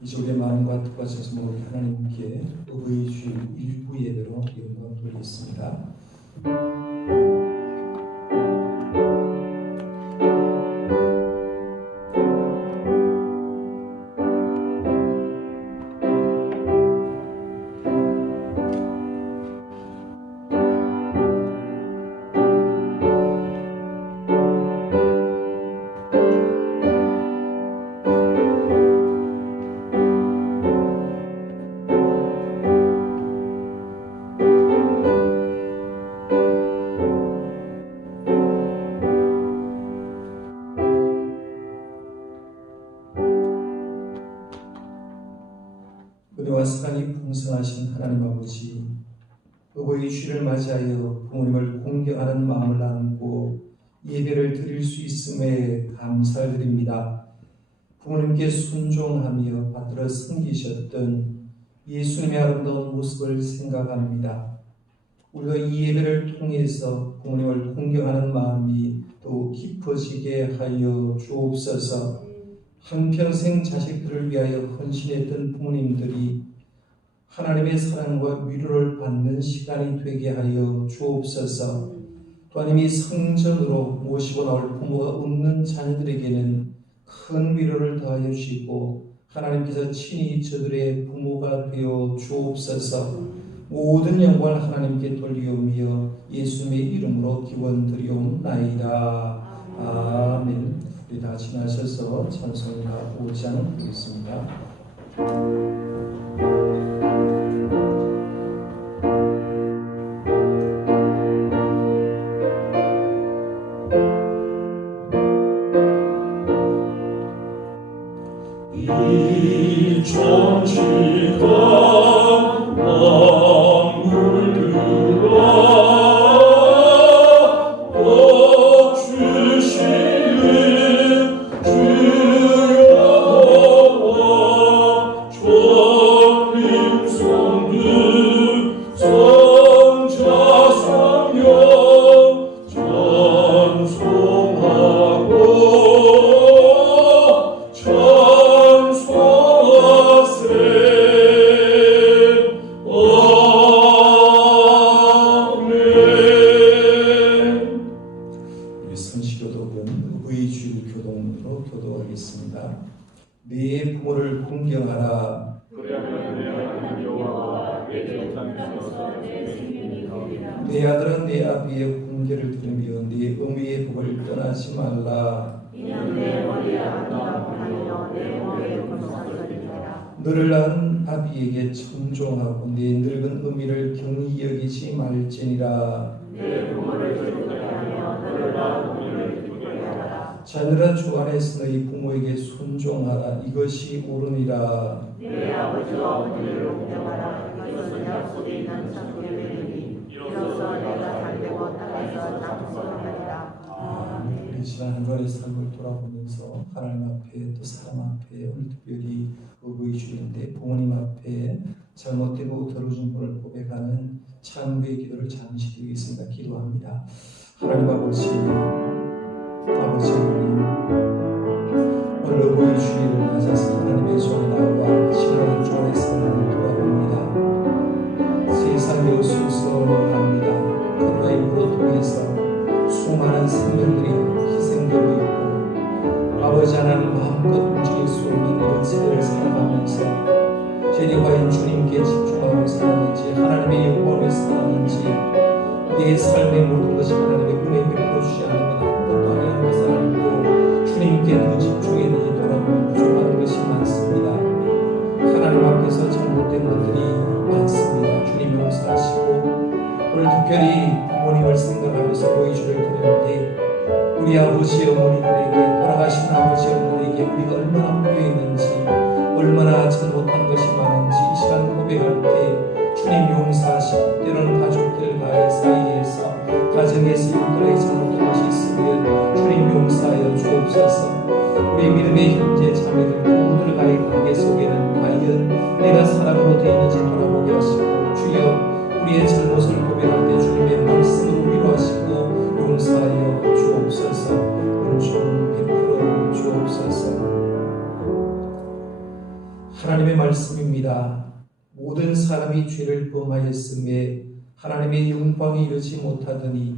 이제 우리의 마음과 뜻과 정성으로 하나님께 의의 주일 일부 예배로 영광 돌리겠습니다. 은혜와 사랑이 풍성하신 하나님 아버지, 의의 주일을 맞이하여 부모님을 공경하는 마음을 안고 예배를 드릴 수 있음에 감사를 드립니다. 부모님께 순종하며 받들어 섬기셨던 예수님의 아름다운 모습을 생각합니다. 우리가 이 예배를 통해서 부모님을 공경하는 마음이 더 깊어지게 하여 주옵소서. 한평생 자식들을 위하여 헌신했던 부모님들이 하나님의 사랑과 위로를 받는 시간이 되게 하여 주옵소서. 또 하나님이 성전으로 모시고 나올 부모가 없는 자녀들에게는 큰 위로를 더하여 주시고 하나님께서 친히 저들의 부모가 되어 주옵소서. 모든 영광을 하나님께 돌리오며 예수님의 이름으로 기원드리옵나이다. 아멘. 우리 다 지나셔서 찬송이나 5장 보겠습니다. 이 정치가 네 부모를 공경하라. 네 아들은 네 아비의 훈계를 들으며 네 어미의 복을 떠나지 말라. 너를 낳은 아비에게 청종하고 네 늙은 어미를 경히 여기지 말지니라. 내 부모를 존경하며 너를 낳은 어미를 기쁘게 하라. 자녀라 주 안에서 너희 부모에게 순종하라. 이것이 옳으니라. 내 아버지와 어머니를 공경하라. 이것은 약속이 있는 천국의 은혜니 이로써 내가 잘되고 땅에서 장수하리라. 아멘. 우리 지난 한 주간의 삶을 돌아보면서 하나님 앞에 또 사람 앞에 오늘 특별히 의의 주일인데 부모님 앞에 잘못되고 더러워진 분을 고백하는 참회의 기도를 잠시 드리겠습니다. 기도합니다. 하나님 아버지, 하나님, 오늘 의의 주일을 맞아서 하나님의 손에 나와 지난 주간의 삶을 돌아봅니다. 세상이 어수선합니다. 코로나의 물로 통해서 수많은 생명들이 희생되고 있고 아버지 하나님 마음껏 움직일 수 없는 이런 세대를 살아가면서 저희가 과연 주님께 집중하고 살았는지 하나님의 영광을 위해 살았는지 내 삶의 모든 것이 하나님의 은혜 베풀어 주지 않으면 아무것도 아니라는 것을 알고 주님께 더 집중했는지 돌아보면 부족한 것이 많습니다. 하나님 앞에서 잘못된 것들이 많습니다. 주님 용서하시고 오늘 특별히 부모님을 생각하면서 의주를 드릴 때 우리 아버지 어머니들에게 돌아가신 아버지 어머니에게 우리가 얼마나 부여했는지 얼마나 잘못한 것이 많은지 이 시간 고백할 때 주님 용서하시고 때로는 가족들과의 사이에서 가정에서 이웃들에게 잘못한 것이 있으면 주님 용서하여 주옵소서. 우리 믿음의 형제 자매들 부부들과의 관계 속에는 과연 내가 사람으로 되어 있는지 돌아보게 하시고 주여 우리의 잘못을 고백할 때 주님의 말씀으로 위로하시고 용서하여 주옵소서. 은총 베풀어 주옵소서. 주님이라. 모든 사람이 죄를 범하였음에 하나님의 영광에 이르지 못하더니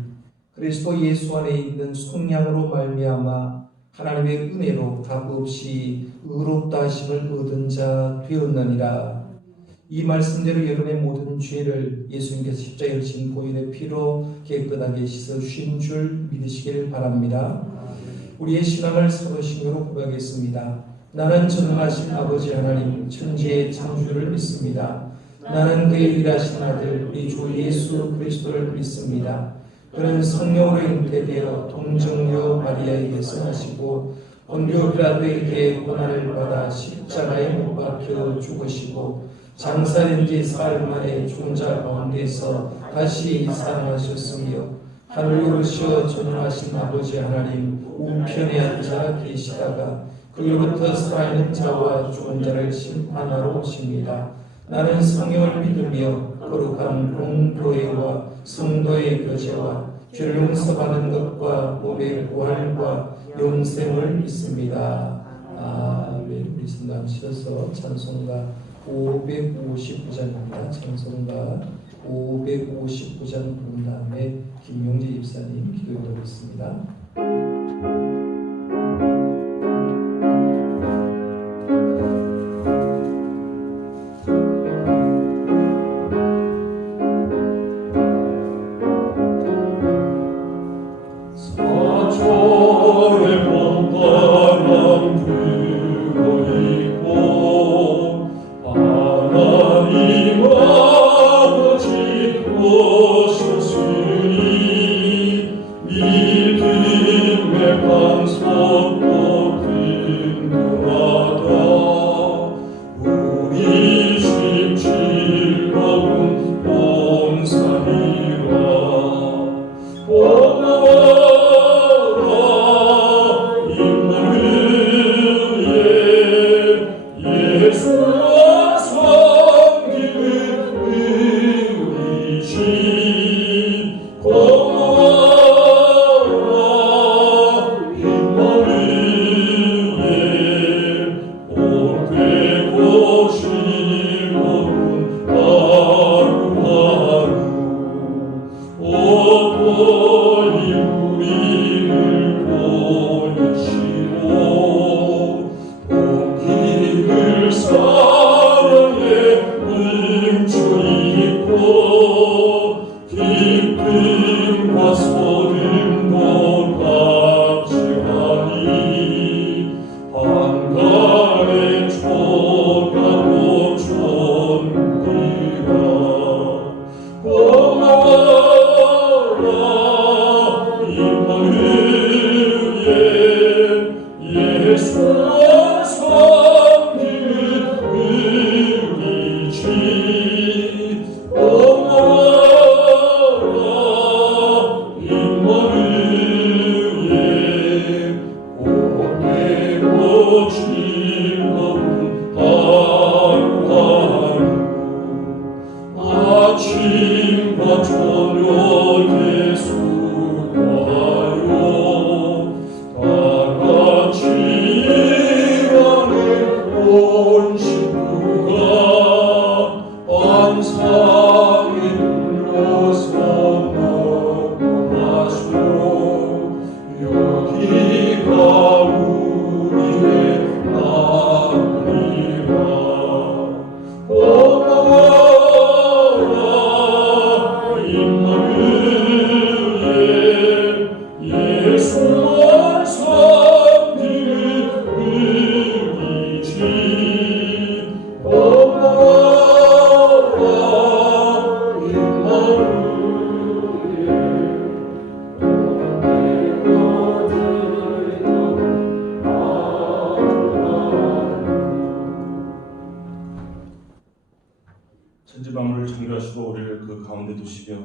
그리스도 예수 안에 있는 속량으로 말미암아 하나님의 은혜로 값없이 의롭다 하심을 얻은 자 되었느니라. 이 말씀대로 여러분의 모든 죄를 예수님께서 십자가에 지신 보혈의 피로 깨끗하게 씻어 주신 줄 믿으시기를 바랍니다. 우리의 신앙을 사도신경으로 고백하겠습니다. 나는 전능하신 아버지 하나님 천지의 창조를 믿습니다. 나는 그의 일하신 아들 우리 주 예수 그리스도를 믿습니다. 그는 성령으로 잉태되어 동정녀 마리아에게서 나시고 본디오 빌라도에게 고난을 받아 십자가에 못 박혀 죽으시고 장사된 지 사흘 만에 죽은 자 가운데서 다시 살아나셨으며 하늘로 오르시어 전능하신 아버지 하나님 우편에 앉아 계시다가 그로부터 살아있는 자와 죽은 자를 심판하러 오십니다. 나는 성령을 믿으며 거룩한 공교회와 성도의 교제와 죄를 용서받는 것과 몸의 부활과 영생을 믿습니다. 아멘. 우리 순간 치셔서 찬송가 559장입니다. 찬송가 559장 부른 다음에 김용재 집사님 기도해 드리겠습니다. 천지 만물을 창조하시고 우리를 그 가운데 두시며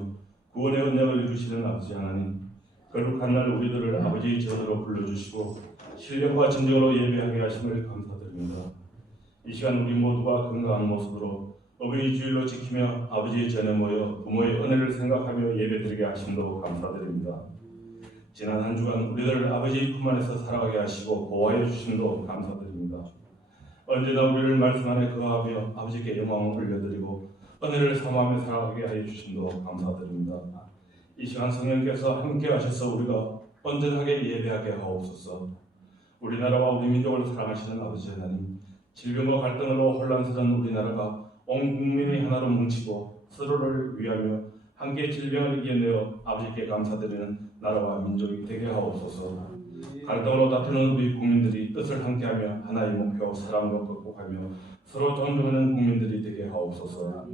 구원의 은혜를 이루시는 아버지 하나님, 거룩한 날 우리들을 아버지의 전으로 불러주시고 신령과 진정으로 예배하게 하심을 감사드립니다. 이 시간 우리 모두가 건강한 모습으로 어버이 주일로 지키며 아버지의 전에 모여 부모의 은혜를 생각하며 예배드리게 하심도 감사드립니다. 지난 한 주간 우리들을 아버지의 품 안에서 살아가게 하시고 보호하여 주심도 감사드립니다. 언제나 우리를 말씀 안에 거하며 아버지께 영광을 올려드리고 은혜를 사모하며 살아가게 하여 주심도 감사드립니다. 이 시간 성령께서 함께 하셔서 우리가 온전하게 예배하게 하옵소서. 우리나라와 우리 민족을 사랑하시는 아버지 하나님, 질병과 갈등으로 혼란스러운 우리나라가 온 국민이 하나로 뭉치고 서로를 위하며 함께 질병을 이겨내어 아버지께 감사드리는 나라와 민족이 되게 하옵소서. 갈등으로 다투는 우리 국민들이 뜻을 함께하며 하나의 목표 사랑으로 극복하며 서로 존중하는 국민들이 되게 하옵소서.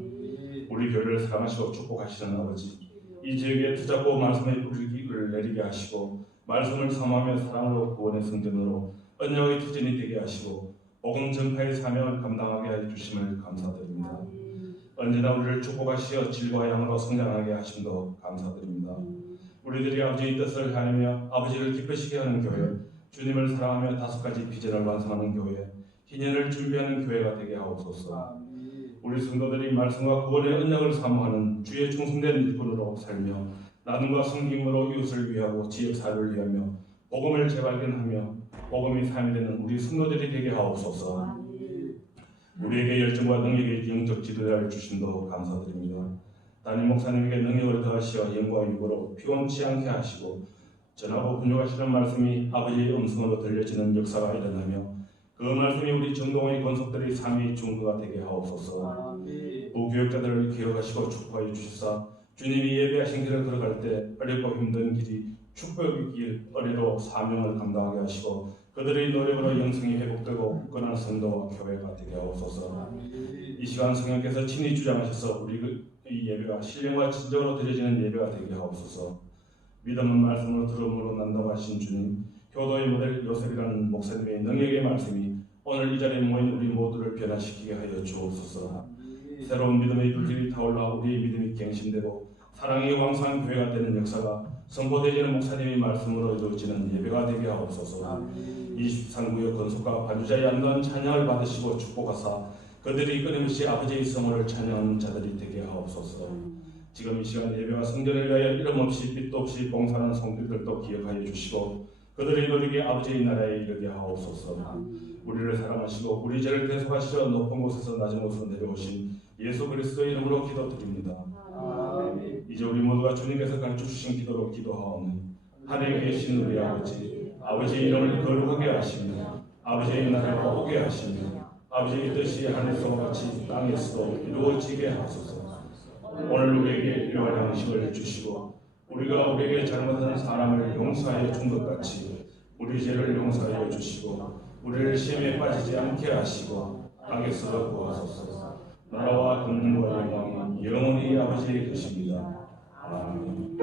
우리 교회를 사랑하시고 축복하시는 아버지, 이 지역에 드잡고 말씀의 불기를 내리게 하시고 말씀을 사모하며 사랑으로 구원의 성전으로 언약의 투진이 되게 하시고 복음 전파의 사명을 감당하게 해 주심을 감사드립니다. 언제나 우리를 축복하시어 질과 양으로 성장하게 하심도 감사드립니다. 우리들이 아버지의 뜻을 하며 아버지를 기쁘시게 하는 교회, 주님을 사랑하며 5가지 비전을 완성하는 교회, 희년을 준비하는 교회가 되게 하옵소서. 우리 성도들이 말씀과 구원의 언약을 사모하는 주의 충성된 일꾼으로 살며 나눔과 섬김으로 이웃을 위하고 지역사회를 위하며 복음을 재발견하며 복음이 삶이 되는 우리 성도들이 되게 하옵소서. 우리에게 열정과 능력의 영적 지도자를 주심도 감사드립니다. 담임 목사님에게 능력을 더하시어 영과 유고로 피곤치 않게 하시고 전하고 분육하시는 말씀이 아버지의 음성으로 들려지는 역사가 일어나며 그 말씀이 우리 정동의 권속들의 삶의 중도가 되게 하옵소서. 무교역자들을 기억하시고 축복하여 주시사 주님이 예배하신 길을 걸어갈 때 어렵고 힘든 길이 축복의 길, 은혜로 사명을 감당하게 하시고 그들의 노력으로 영성이 회복되고 굳건한 성도와 교회가 되게 하옵소서. 이 시간 성령께서 친히 주장하셔서 우리의 예배가 신령과 진정으로 드려지는 예배가 되게 하옵소서. 믿음은 말씀으로 들음으로 난다고 하신 주님, 교도의 모델 요셉이라는 목사님의 능력의 말씀이 오늘 이 자리에 모인 우리 모두를 변화시키게 하여 주옵소서. 새로운 믿음의 불길이 타올라 우리의 믿음이 갱신되고 사랑의 왕성한 교회가 되는 역사가 선포되지는 목사님의 말씀으로 이루어지는 예배가 되게 하옵소서. 23구역 건속과 반주자의 안도한 찬양을 받으시고 축복하사 그들이 끊임없이 아버지의 성호를 찬양하는 자들이 되게 하옵소서. 지금 이 시간 예배와 성전을 위하여 이름 없이 빛도 없이 봉사하는 성도들도 기억하여 주시고 그들의 노력이 아버지의 나라에 이르게 하옵소서. 우리를 사랑하시고 우리 죄를 대속하시려 높은 곳에서 낮은 곳으로 내려오신 예수 그리스도의 이름으로 기도드립니다. 이제 우리 모두가 주님께서 가르쳐 주신 기도로 기도하오니 하늘에 계신 우리 아버지, 아버지의 이름을 거룩하게 하시며 아버지의 나라가 오게 하시며 아버지의 뜻이 하늘에서 같이 땅에서도 이루어지게 하소서. 오늘 우리에게 일용할 양식을 주시고 우리가 우리에게 잘못하는 사람을 용서하여 준 것 같이 우리 죄를 용서하여 주시고 우리를 시험에 빠지지 않게 하시고 악에서 구하소서. 나라와 권능과 영광이 영원히 아버지의 것입니다. 아멘.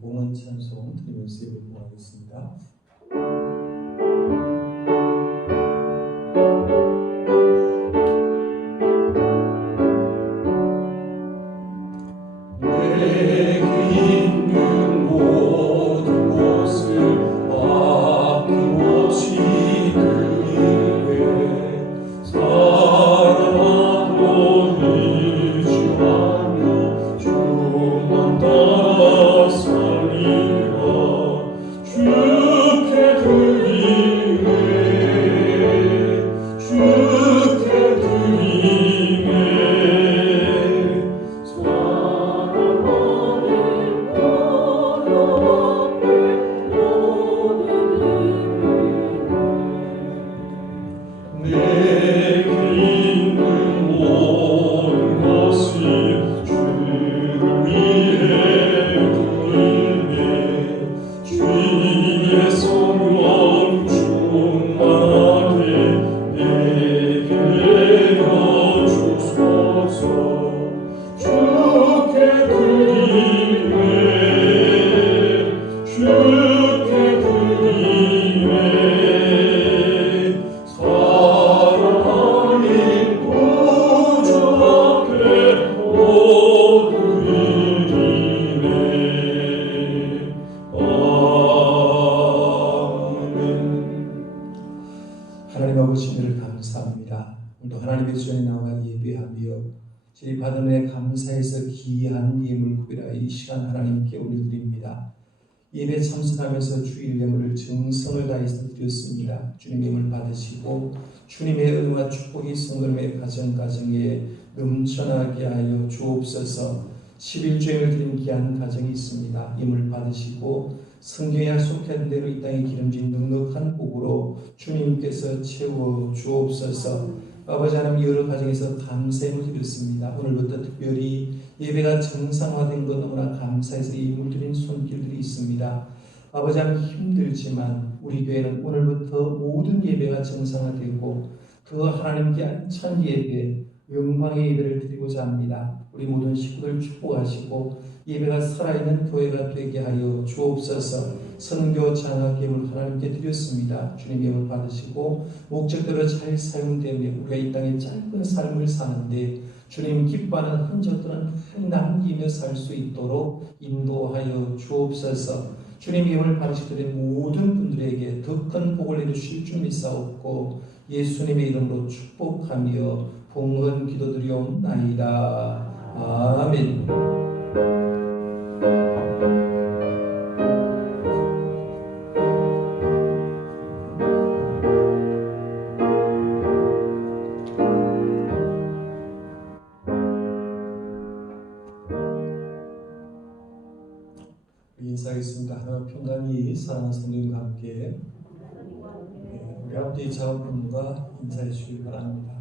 봉헌 찬송 드리면서 예배 보겠습니다. 오신 을 감사합니다. 오늘도 하나님의 손에 나와 예배하며 저희 받은 은혜 감사해서 귀한 예물 구별하여 이 시간 하나님께 올려드립니다. 예배 참석하면서 주일 예물을 정성을 다해서 드렸습니다. 주님 예물 받으시고 주님의 은혜와 축복이 성도님의 가정에 넘쳐나게 하여 주옵소서. 11조임을 드린 귀한 가정이 있습니다. 예물 받으시고 성경에 약속한 대로 이 땅에 기름진 넉넉한 복으로 주님께서 채워 주옵소서. 아버지 하나님 여러 가정에서 감사의 예물 드렸습니다. 오늘부터 특별히 예배가 정상화된 것 너무나 감사해서 예물 드린 손길들이 있습니다. 아버지 하나님 힘들지만 우리 교회는 오늘부터 모든 예배가 정상화되고 그 하나님께 안찬 예배, 영광의 예배를 드리고자 합니다. 우리 모든 식구들 축복하시고 예배가 살아있는 교회가 되게 하여 주옵소서. 선교 장학 예물 하나님께 드렸습니다. 주님 예물 받으시고 목적대로 잘 사용되며 우리가 이 땅에 짧은 삶을 사는데 주님 기뻐하는 흔적들은 남기며 살 수 있도록 인도하여 주옵소서. 주님 예물 받으시는 모든 분들에게 더 큰 복을 내주실 줄 믿사옵고 예수님의 이름으로 축복하며 봉헌 기도드리옵나이다. 아멘. 인사하겠습니다. 하나님 평강이 사랑하는 성도님과 함께 우리 앞뒤 자원분과 인사해 주시기 바랍니다.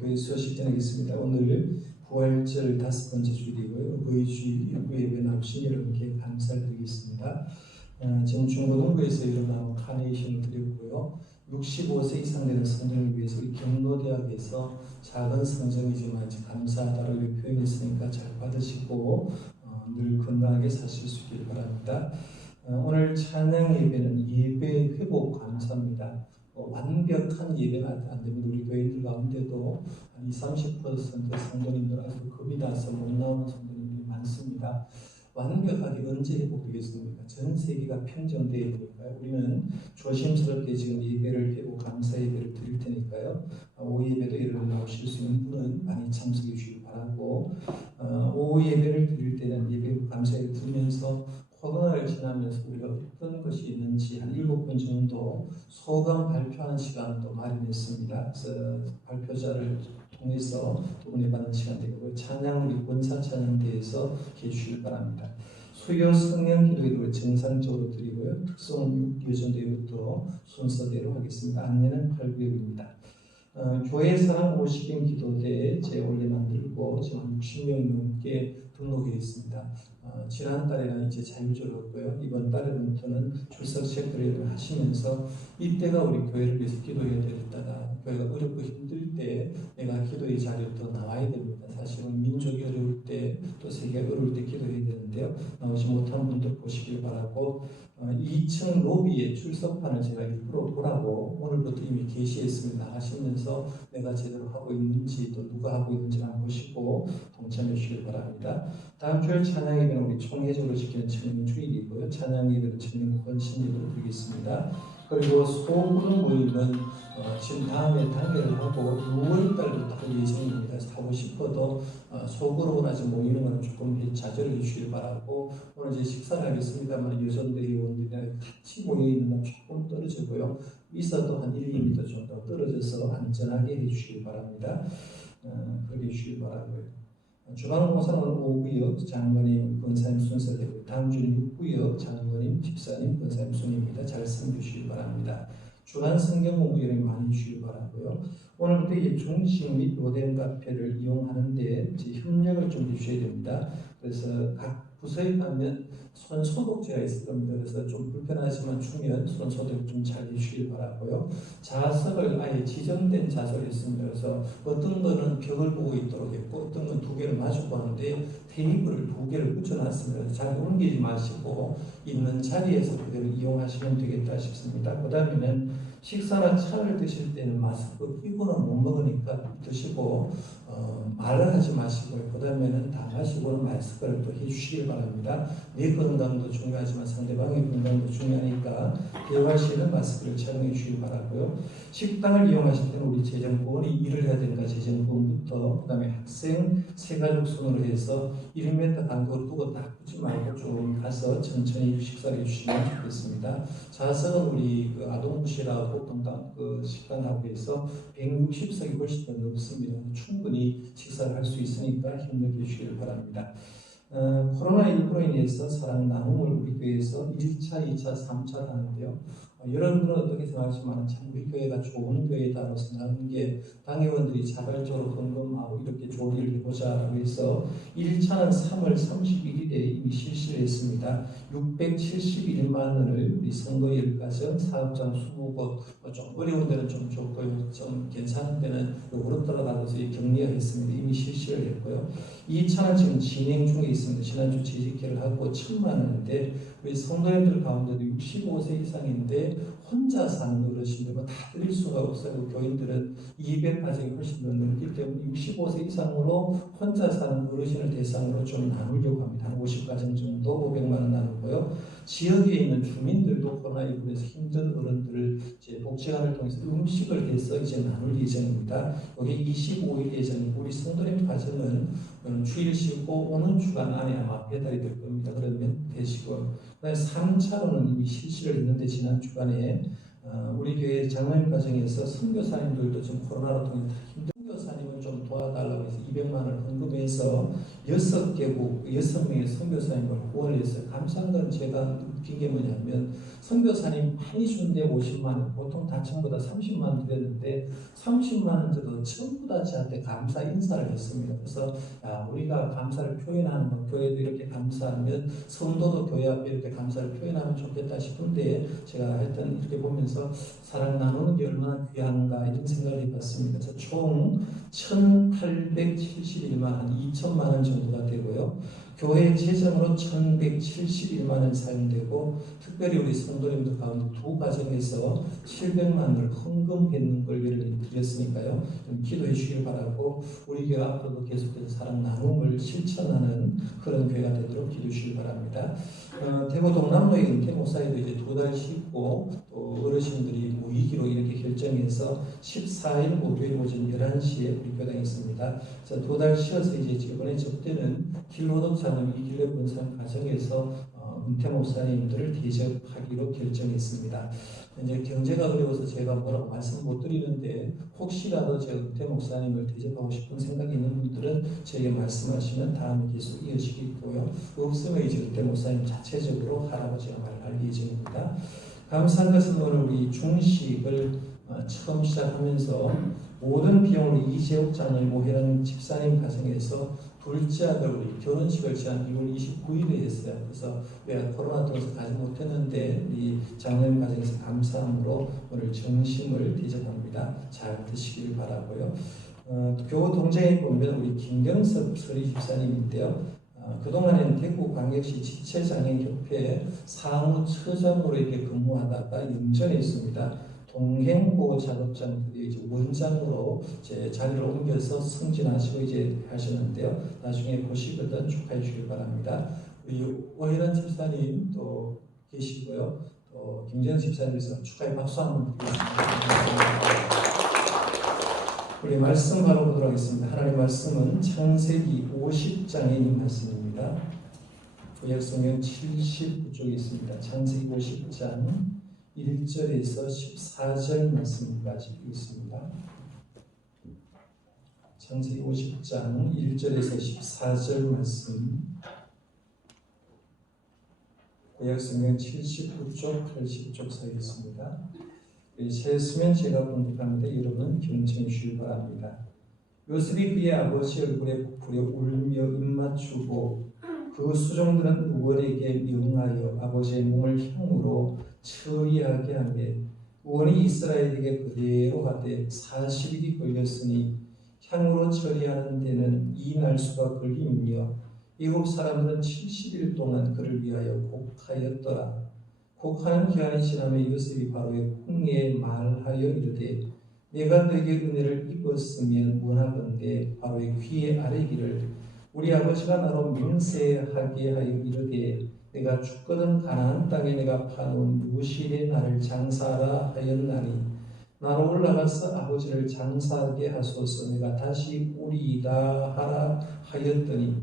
교회 소식 전하겠습니다. 오늘 부활절 5번째 주일이고요. 의주일 일부 예배 나오신 여러분께 감사를 드리겠습니다. 지금 중고등부에서 일어나온 카네이션을 드렸고요. 65세 이상 되는 성전을 위해서 우리 경로대학에서 작은 성전이지만 감사하다고 표현했으니까 잘 받으시고 늘 건강하게 사실 수 있길 바랍니다. 오늘 찬양 예배는 예배 회복 감사입니다. 완벽한 예배가 안 됩니다. 우리 교인들 가운데도 한 20-30% 성도님들한테 겁이 나서 못 나오는 성도님들이 많습니다. 완벽하게 언제 회복되겠습니까? 전 세계가 평정되어 있으니까요. 우리는 조심스럽게 지금 예배를 회복 감사 예배를 드릴 테니까요. 오후 예배도 여러분 나오실 수 있는 분은 많이 참석해 주시기 바라고, 오후 예배를 드릴 때는 예배 감사 예배를 드리면서 코로나를 지나면서 우리가 어떤 것이 있는지 한 7분 정도 소감 발표하는 시간도 마련했습니다. 그래서 발표자를 통해서 도움을 받는 시간 되고 찬양 우리 권사 찬양대에서 해주시기 바랍니다. 수요 성령 기도회도 정상적으로 드리고요. 특송 여전대회부터 순서대로 하겠습니다. 안내는 8구역입니다. 교회 사랑 50인 기도대에 올해 만들고 지금 60명 넘게 등록해 있습니다. 지난달에는 이제 자유절이었고요. 이번 달에부터는 출석 체크를 하시면서 이때가 우리 교회를 위해서 기도해야 되겠다가 교회가 어렵고 힘들 때 내가 기도의 자리에 더 나와야 됩니다. 사실은 민족이 어려울 때 또 세계가 어려울 때 기도해야 되는데요. 나오지 못한 분들 보시길 바라고 2층 로비에 출석판을 제가 일부러 보라고 오늘부터 이미 게시했습니다. 하시면서 내가 제대로 하고 있는지 또 누가 하고 있는지 한번 보시고 동참해 주시길 바랍니다. 다음 주일 찬양 예배는 우리 총회적으로 지키는 청년주일이고요. 찬양 예배는 청년 헌신 예배를 드리겠습니다. 그리고 소그룹 모임은 지금 다음에 단계를 하고 6월달부터 할 예정입니다. 하고 싶어도 소그룹은 아직 모이는 건 조금 자제를 해주시길 바라고, 오늘 이제 식사를 하겠습니다만 여전대 의원들이랑 같이 모여있는 건 조금 떨어지고요. 있어도 한 1-2m 정도 떨어져서 안전하게 해주시길 바랍니다. 그렇게 해주시길 바라고요. 주방공사는 5구역 장로님 권사님 순서되고 다음 주는 6구역 장로님 집사님 권사님 순입니다. 잘 섬겨주시기 바랍니다. 주간 성경 공부를 많이 주시기 바라고요. 오늘부터 이제 중심 및 로뎀 카페를 이용하는데 협력을 좀 해주셔야 됩니다. 그래서 각 부서에 가면 손 소독제가 있을 겁니다. 그래서 좀 불편하지만 추면 손 소독 좀 잘 해주시길 바라고요. 좌석을 아예 지정된 좌석을 했습니다. 그래서 어떤 거는 벽을 보고 있도록 했고 어떤 건 2개를 마주보고 하는데 테이블을 2개를 붙여놨습니다. 잘 옮기지 마시고 있는 자리에서 그대로 이용하시면 되겠다 싶습니다. 그 다음에는 식사나 차를 드실 때는 마스크 끼고는 못 먹으니까 드시고 말을 하지 마시고 그 다음에는 다 마시고는 마스크를 또 해주시길 바랍니다. 바랍니다. 내 건강도 중요하지만 상대방의 건강도 중요하니까 대화할 시에는 마스크를 착용해 주시기 바라고요. 식당을 이용하실 때는 우리 재정부원이 일을 해야 되니까 재정부원부터 그다음에 학생 세가족 순으로 해서 1m 간격으로 두고 딱 붙지 말고 좀 가서 천천히 식사를 해주시면 좋겠습니다. 좌석은 우리 아동부실하고 분당 식당하고 해서 160석이 훨씬 더 넓습니다. 충분히 식사를 할 수 있으니까 힘내게 주시길 바랍니다. 코로나19로 인해서 사랑 나눔을 우리 교회에서 1차, 2차, 3차를 하는데요. 여러분들은 어떻게 생각하시지만 참 우리 교회가 좋은 교회다라고 생각하는 게 당회원들이 자발적으로 헌금하고 이렇게 좋은 일을 해보자라고 해서 1차는 3월 31일에 이미 실시를 했습니다. 671만 원을 우리 선거일 가정 사업장 20곳 좀 어려운 데는 좀 좋고요. 좀 괜찮은 데는 요구로 떨어가서 격리했습니다. 이미 실시를 했고요. 2차는 지금 진행 중에 있습니다. 지난주 재집계를 하고 1,000만 원인데 우리 성도님들 가운데도 65세 이상인데 혼자 사는 어르신들은 다 드릴 수가 없어요. 교인들은 200가정이 훨씬 더 늘기 때문에 65세 이상으로 혼자 사는 어르신을 대상으로 좀 나누려고 합니다. 한 50가정 정도 500만 원 나누고요. 지역에 있는 주민들도 코로나19에서 힘든 어른들을 이제 복지관을 통해서 음식을 해서 이제 나눌 예정입니다. 여기 25일 예정이고 우리 성도님 가정은 주일 쉬고 오는 주간 안에 아마 배달이 될 겁니다. 그러면 되시고 그다음에 3차로는 이미 실시를 했는데 지난 주간에 우리 교회 장로님 가정에서 선교사님들도 좀 코로나로 통해 힘든 선교사님을 좀 도와달라고 해서 200만 원을 헌금해서 6개국 6명의 선교사님을 후원해서 감사한 건 제가 느낀 게 뭐냐면 선교사님 많이 준데 50만 원 보통 다 전부 다 30만 원 드렸는데 30만 원 줘도 전부 다 저한테 감사 인사를 했습니다. 그래서 우리가 감사를 표현하는 거 교회도 이렇게 감사하면 성도도 교회 앞에 이렇게 감사를 표현하면 좋겠다 싶은데 제가 하여튼 이렇게 보면서 사랑 나누는 게 얼마나 귀한가 이런 생각을 해봤습니다. 그래서 총 1,871만 한 2천만 원 정도가 되고요. 교회 재정으로 1,171만 원 사용되고 특별히 우리 성도님들 가운데 두 가정에서 700만 원을 헌금했는 걸 예를 드렸으니까요. 좀 기도해 주시길 바라고 우리 교회 앞으로도 계속해서 사랑 나눔을 실천하는 그런 교회가 되도록 기도해 주시길 바랍니다. 대구 동남로의 은퇴 목사에도 이제 2달 쉬고 또 어르신들이 무위기로 이렇게 결정해서 14일 목요일 오전 11시에 우리 교당에 있습니다. 그래서 2달 쉬어서 이제 이번에 접대는 길로덕 장로님 이길래 본산 가정에서 은퇴 목사님들을 대접하기로 결정했습니다. 이제 경제가 어려워서 제가 뭐라고 말씀 못 드리는데 혹시라도 제 은퇴 목사님을 대접하고 싶은 생각이 있는 분들은 저에게 말씀하시면 다음에 계속 이어지겠고요. 없으면 이제 은퇴 목사님 자체적으로 하라고 제가 말할 예정입니다. 감사한 것은 오늘 우리 중식을 처음 시작하면서 모든 비용을 이재욱 장로님 모혜란 집사님 가정에서 둘째 아들 우리 결혼식을 지난 2월 29일에 했어요. 그래서 우리가 코로나 때문에 가지 못했는데 우리 장로님 가정에서 감사함으로 오늘 점심을 대접합니다. 잘 드시길 바라고요. 교우 동정에 보면 우리 김경섭 서리 집사님인데요. 그동안에는 대구광역시 지체장애인협회 사무처장으로 이렇게 근무하다가 연전했습니다. 동행보호 작업장들이 이제 원장으로 이제 자리를 옮겨서 승진하시고 이제 하시는데요. 나중에 보시거든 축하해 주시기 바랍니다. 우리 오혜란 집사님 또 계시고요. 또 김재현 집사님께서 축하의 박수 한번 드리겠습니다. 우리 말씀 바로 보도록 하겠습니다. 하나님의 말씀은 창세기 50장의 말씀입니다. 구약성경 79쪽에 있습니다. 창세기 50장 1절에서 14절 말씀까지 있습니다. 창세기 50장 1절에서 14절 말씀 구약성경 79쪽 80쪽 사이에 있습니다. 세으면 제가 번역합니다. 여러분 경청해 주시기 바랍니다. 요셉이 그의 아버지 얼굴에 부풀려 울며 입맞추고 그 수종들은 우원에게 명하여 아버지의 몸을 향으로 처리하게 하며 우원이 이스라엘에게 그대로 하되 40일이 걸렸으니 향으로 처리하는 데는 이 날수가 걸림이며 애굽 사람들은 70일 동안 그를 위하여 곡하였더라. 곡하는 기한이 지나며 요셉이 바로의 궁에 말하여 이르되 내가 너에게 은혜를 입었으면 원하건대 바로의 귀에 아뢰기를 우리 아버지가 나로 맹세하게 하여 이르되 내가 죽거든 가나안 땅에 내가 파놓은 무실에 나를 장사하라 하였나니 나로 올라가서 아버지를 장사하게 하소서. 내가 다시 오리이다 하라 하였더니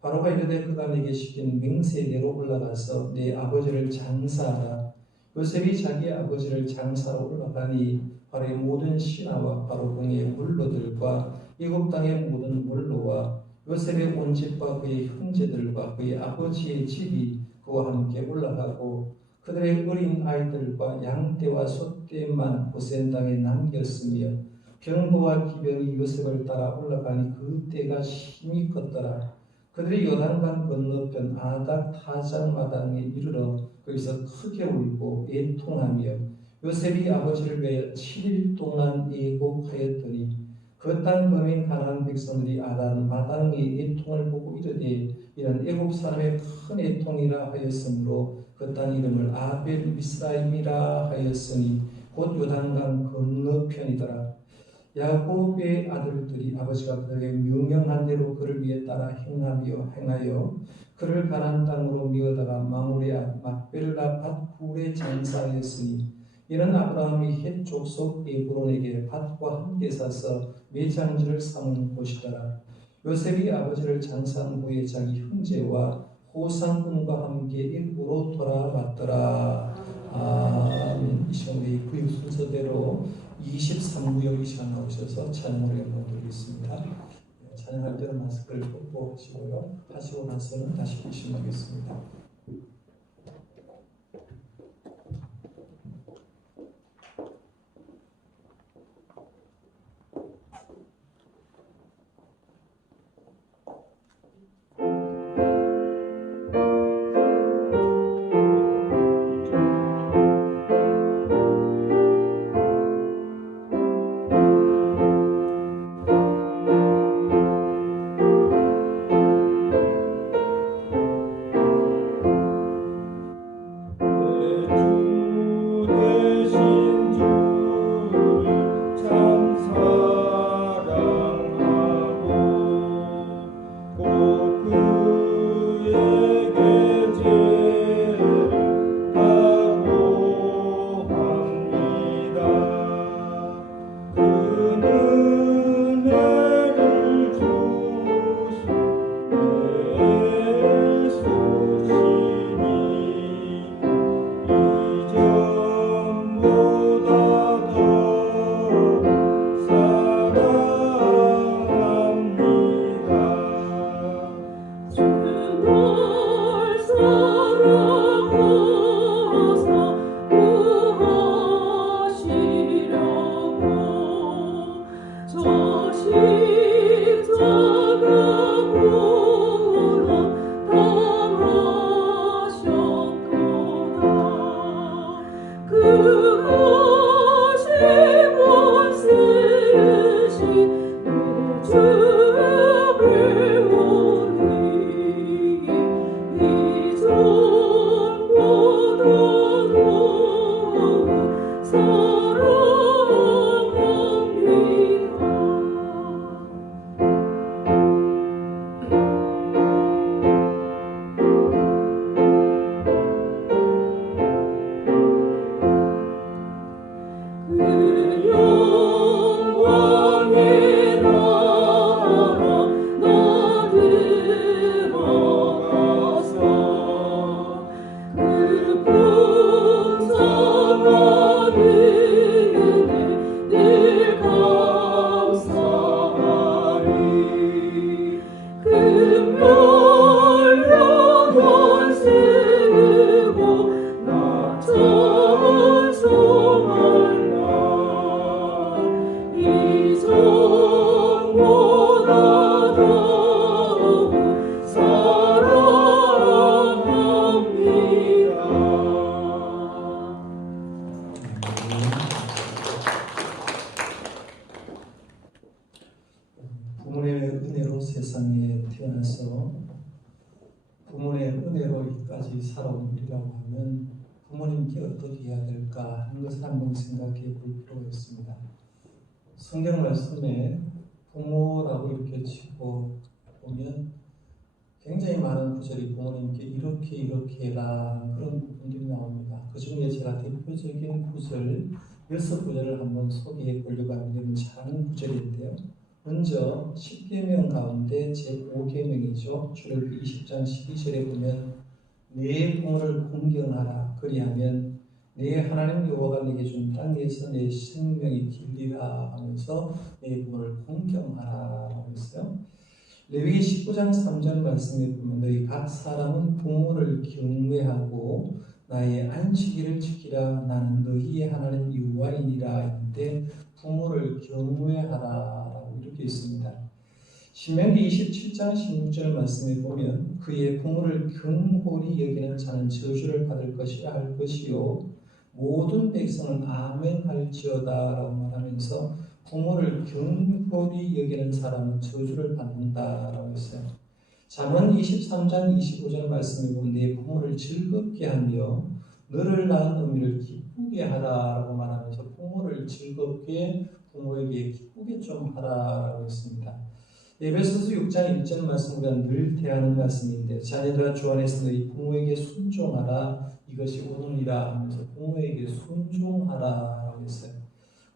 바로가 이르되 그가 내게 시킨 맹세대로 올라가서 내 아버지를 장사하라. 요셉이 자기 아버지를 장사로 올라가니 바로의 모든 신하와 바로 궁의 물로들과 애굽 땅의 모든 물로와 요셉의 온 집과 그의 형제들과 그의 아버지의 집이 그와 함께 올라가고 그들의 어린 아이들과 양떼와 소떼만 고센 땅에 남겼으며 병거와 기병이 요셉을 따라 올라가니 그 때가 심히 컸더라. 그들이 요단강 건너편 아닥 타장 마당에 이르러 거기서 크게 울고 애통하며 요셉이 아버지를 위하여 7일 동안 애곡하였더니 그 땅 범인 가나안 백성들이 아단 마당의 애통을 보고 이르되 이는 애굽 사람의 큰 애통이라 하였으므로 그 땅 이름을 아벨 미스라임이라 하였으니 곧 요단강 건너편이더라. 야곱의 아들들이 아버지가 그에게 명령한 대로 그를 위해 따라 행하여 그를 가나안 땅으로 미어다가 마므레아 막벨라 밭굴에 장사하였으니 이는 아브라함이 헷 족속 에브론에게 밭과 함께 사서 매장지를 삼은 곳이더라. 요셉이 아버지를 장사한 후에 자기 형제와 호상군과 함께 일부로 돌아왔더라. 아멘. 이 시간 우리 구역 순서대로 23구역 이 시간 나오셔서 찬양을 연주드리겠습니다. 찬양할 때는 마스크를 벗고 하시고요. 하시고 나서는 다시 기심하겠습니다. 부모의 은혜로 세상에 태어나서 부모의 은혜로 여기까지 살아온 우리라고 하면 부모님께 어떻게 해야 될까 하는 것을 한번 생각해 볼 필요가 있습니다. 성경 말씀에 부모라고 이렇게 치고 보면 굉장히 많은 구절이 부모님께 이렇게 해라 그런 부분들이 나옵니다. 그 중에 제가 대표적인 구절 6구절을 한번 소개해 보려고 하는데 작은 구절인데요. 먼저 10계명 가운데 제5계명이죠. 출애굽기 20장 12절에 보면 내 부모를 공경하라 그리하면 내 하나님 여호와가 내게 준 땅에서 내 생명이 길리라 하면서 내 부모를 공경하라 하고 있어요. 레위기 19장 3절 말씀에 보면 너희 각 사람은 부모를 경외하고 나의 안식일을 지키라 나는 너희의 하나님 여호와이니라 했는데 부모를 경외하라 이렇게 있습니다. 신명기 27장 16절 말씀에 보면 그의 부모를 경홀히 여기는 자는 저주를 받을 것이라 할 것이요 모든 백성은 아멘 할지어다 라고 말하면서 부모를 경홀히 여기는 사람은 저주를 받는다라고 했어요. 잠언 23장 25절 말씀에 보면 내 부모를 즐겁게 하며 너를 낳은 어미를 기쁘게 하라라고 말하면서 부모를 즐겁게 부모에게 기쁘게 좀 하라라고 했습니다. 에베소서 6장 1절 말씀 우리가 늘 대하는 말씀인데 자녀들아 주 안에서 너희 부모에게 순종하라 이것이 옳으니라 하면서 부모에게 순종하라라고 했어요.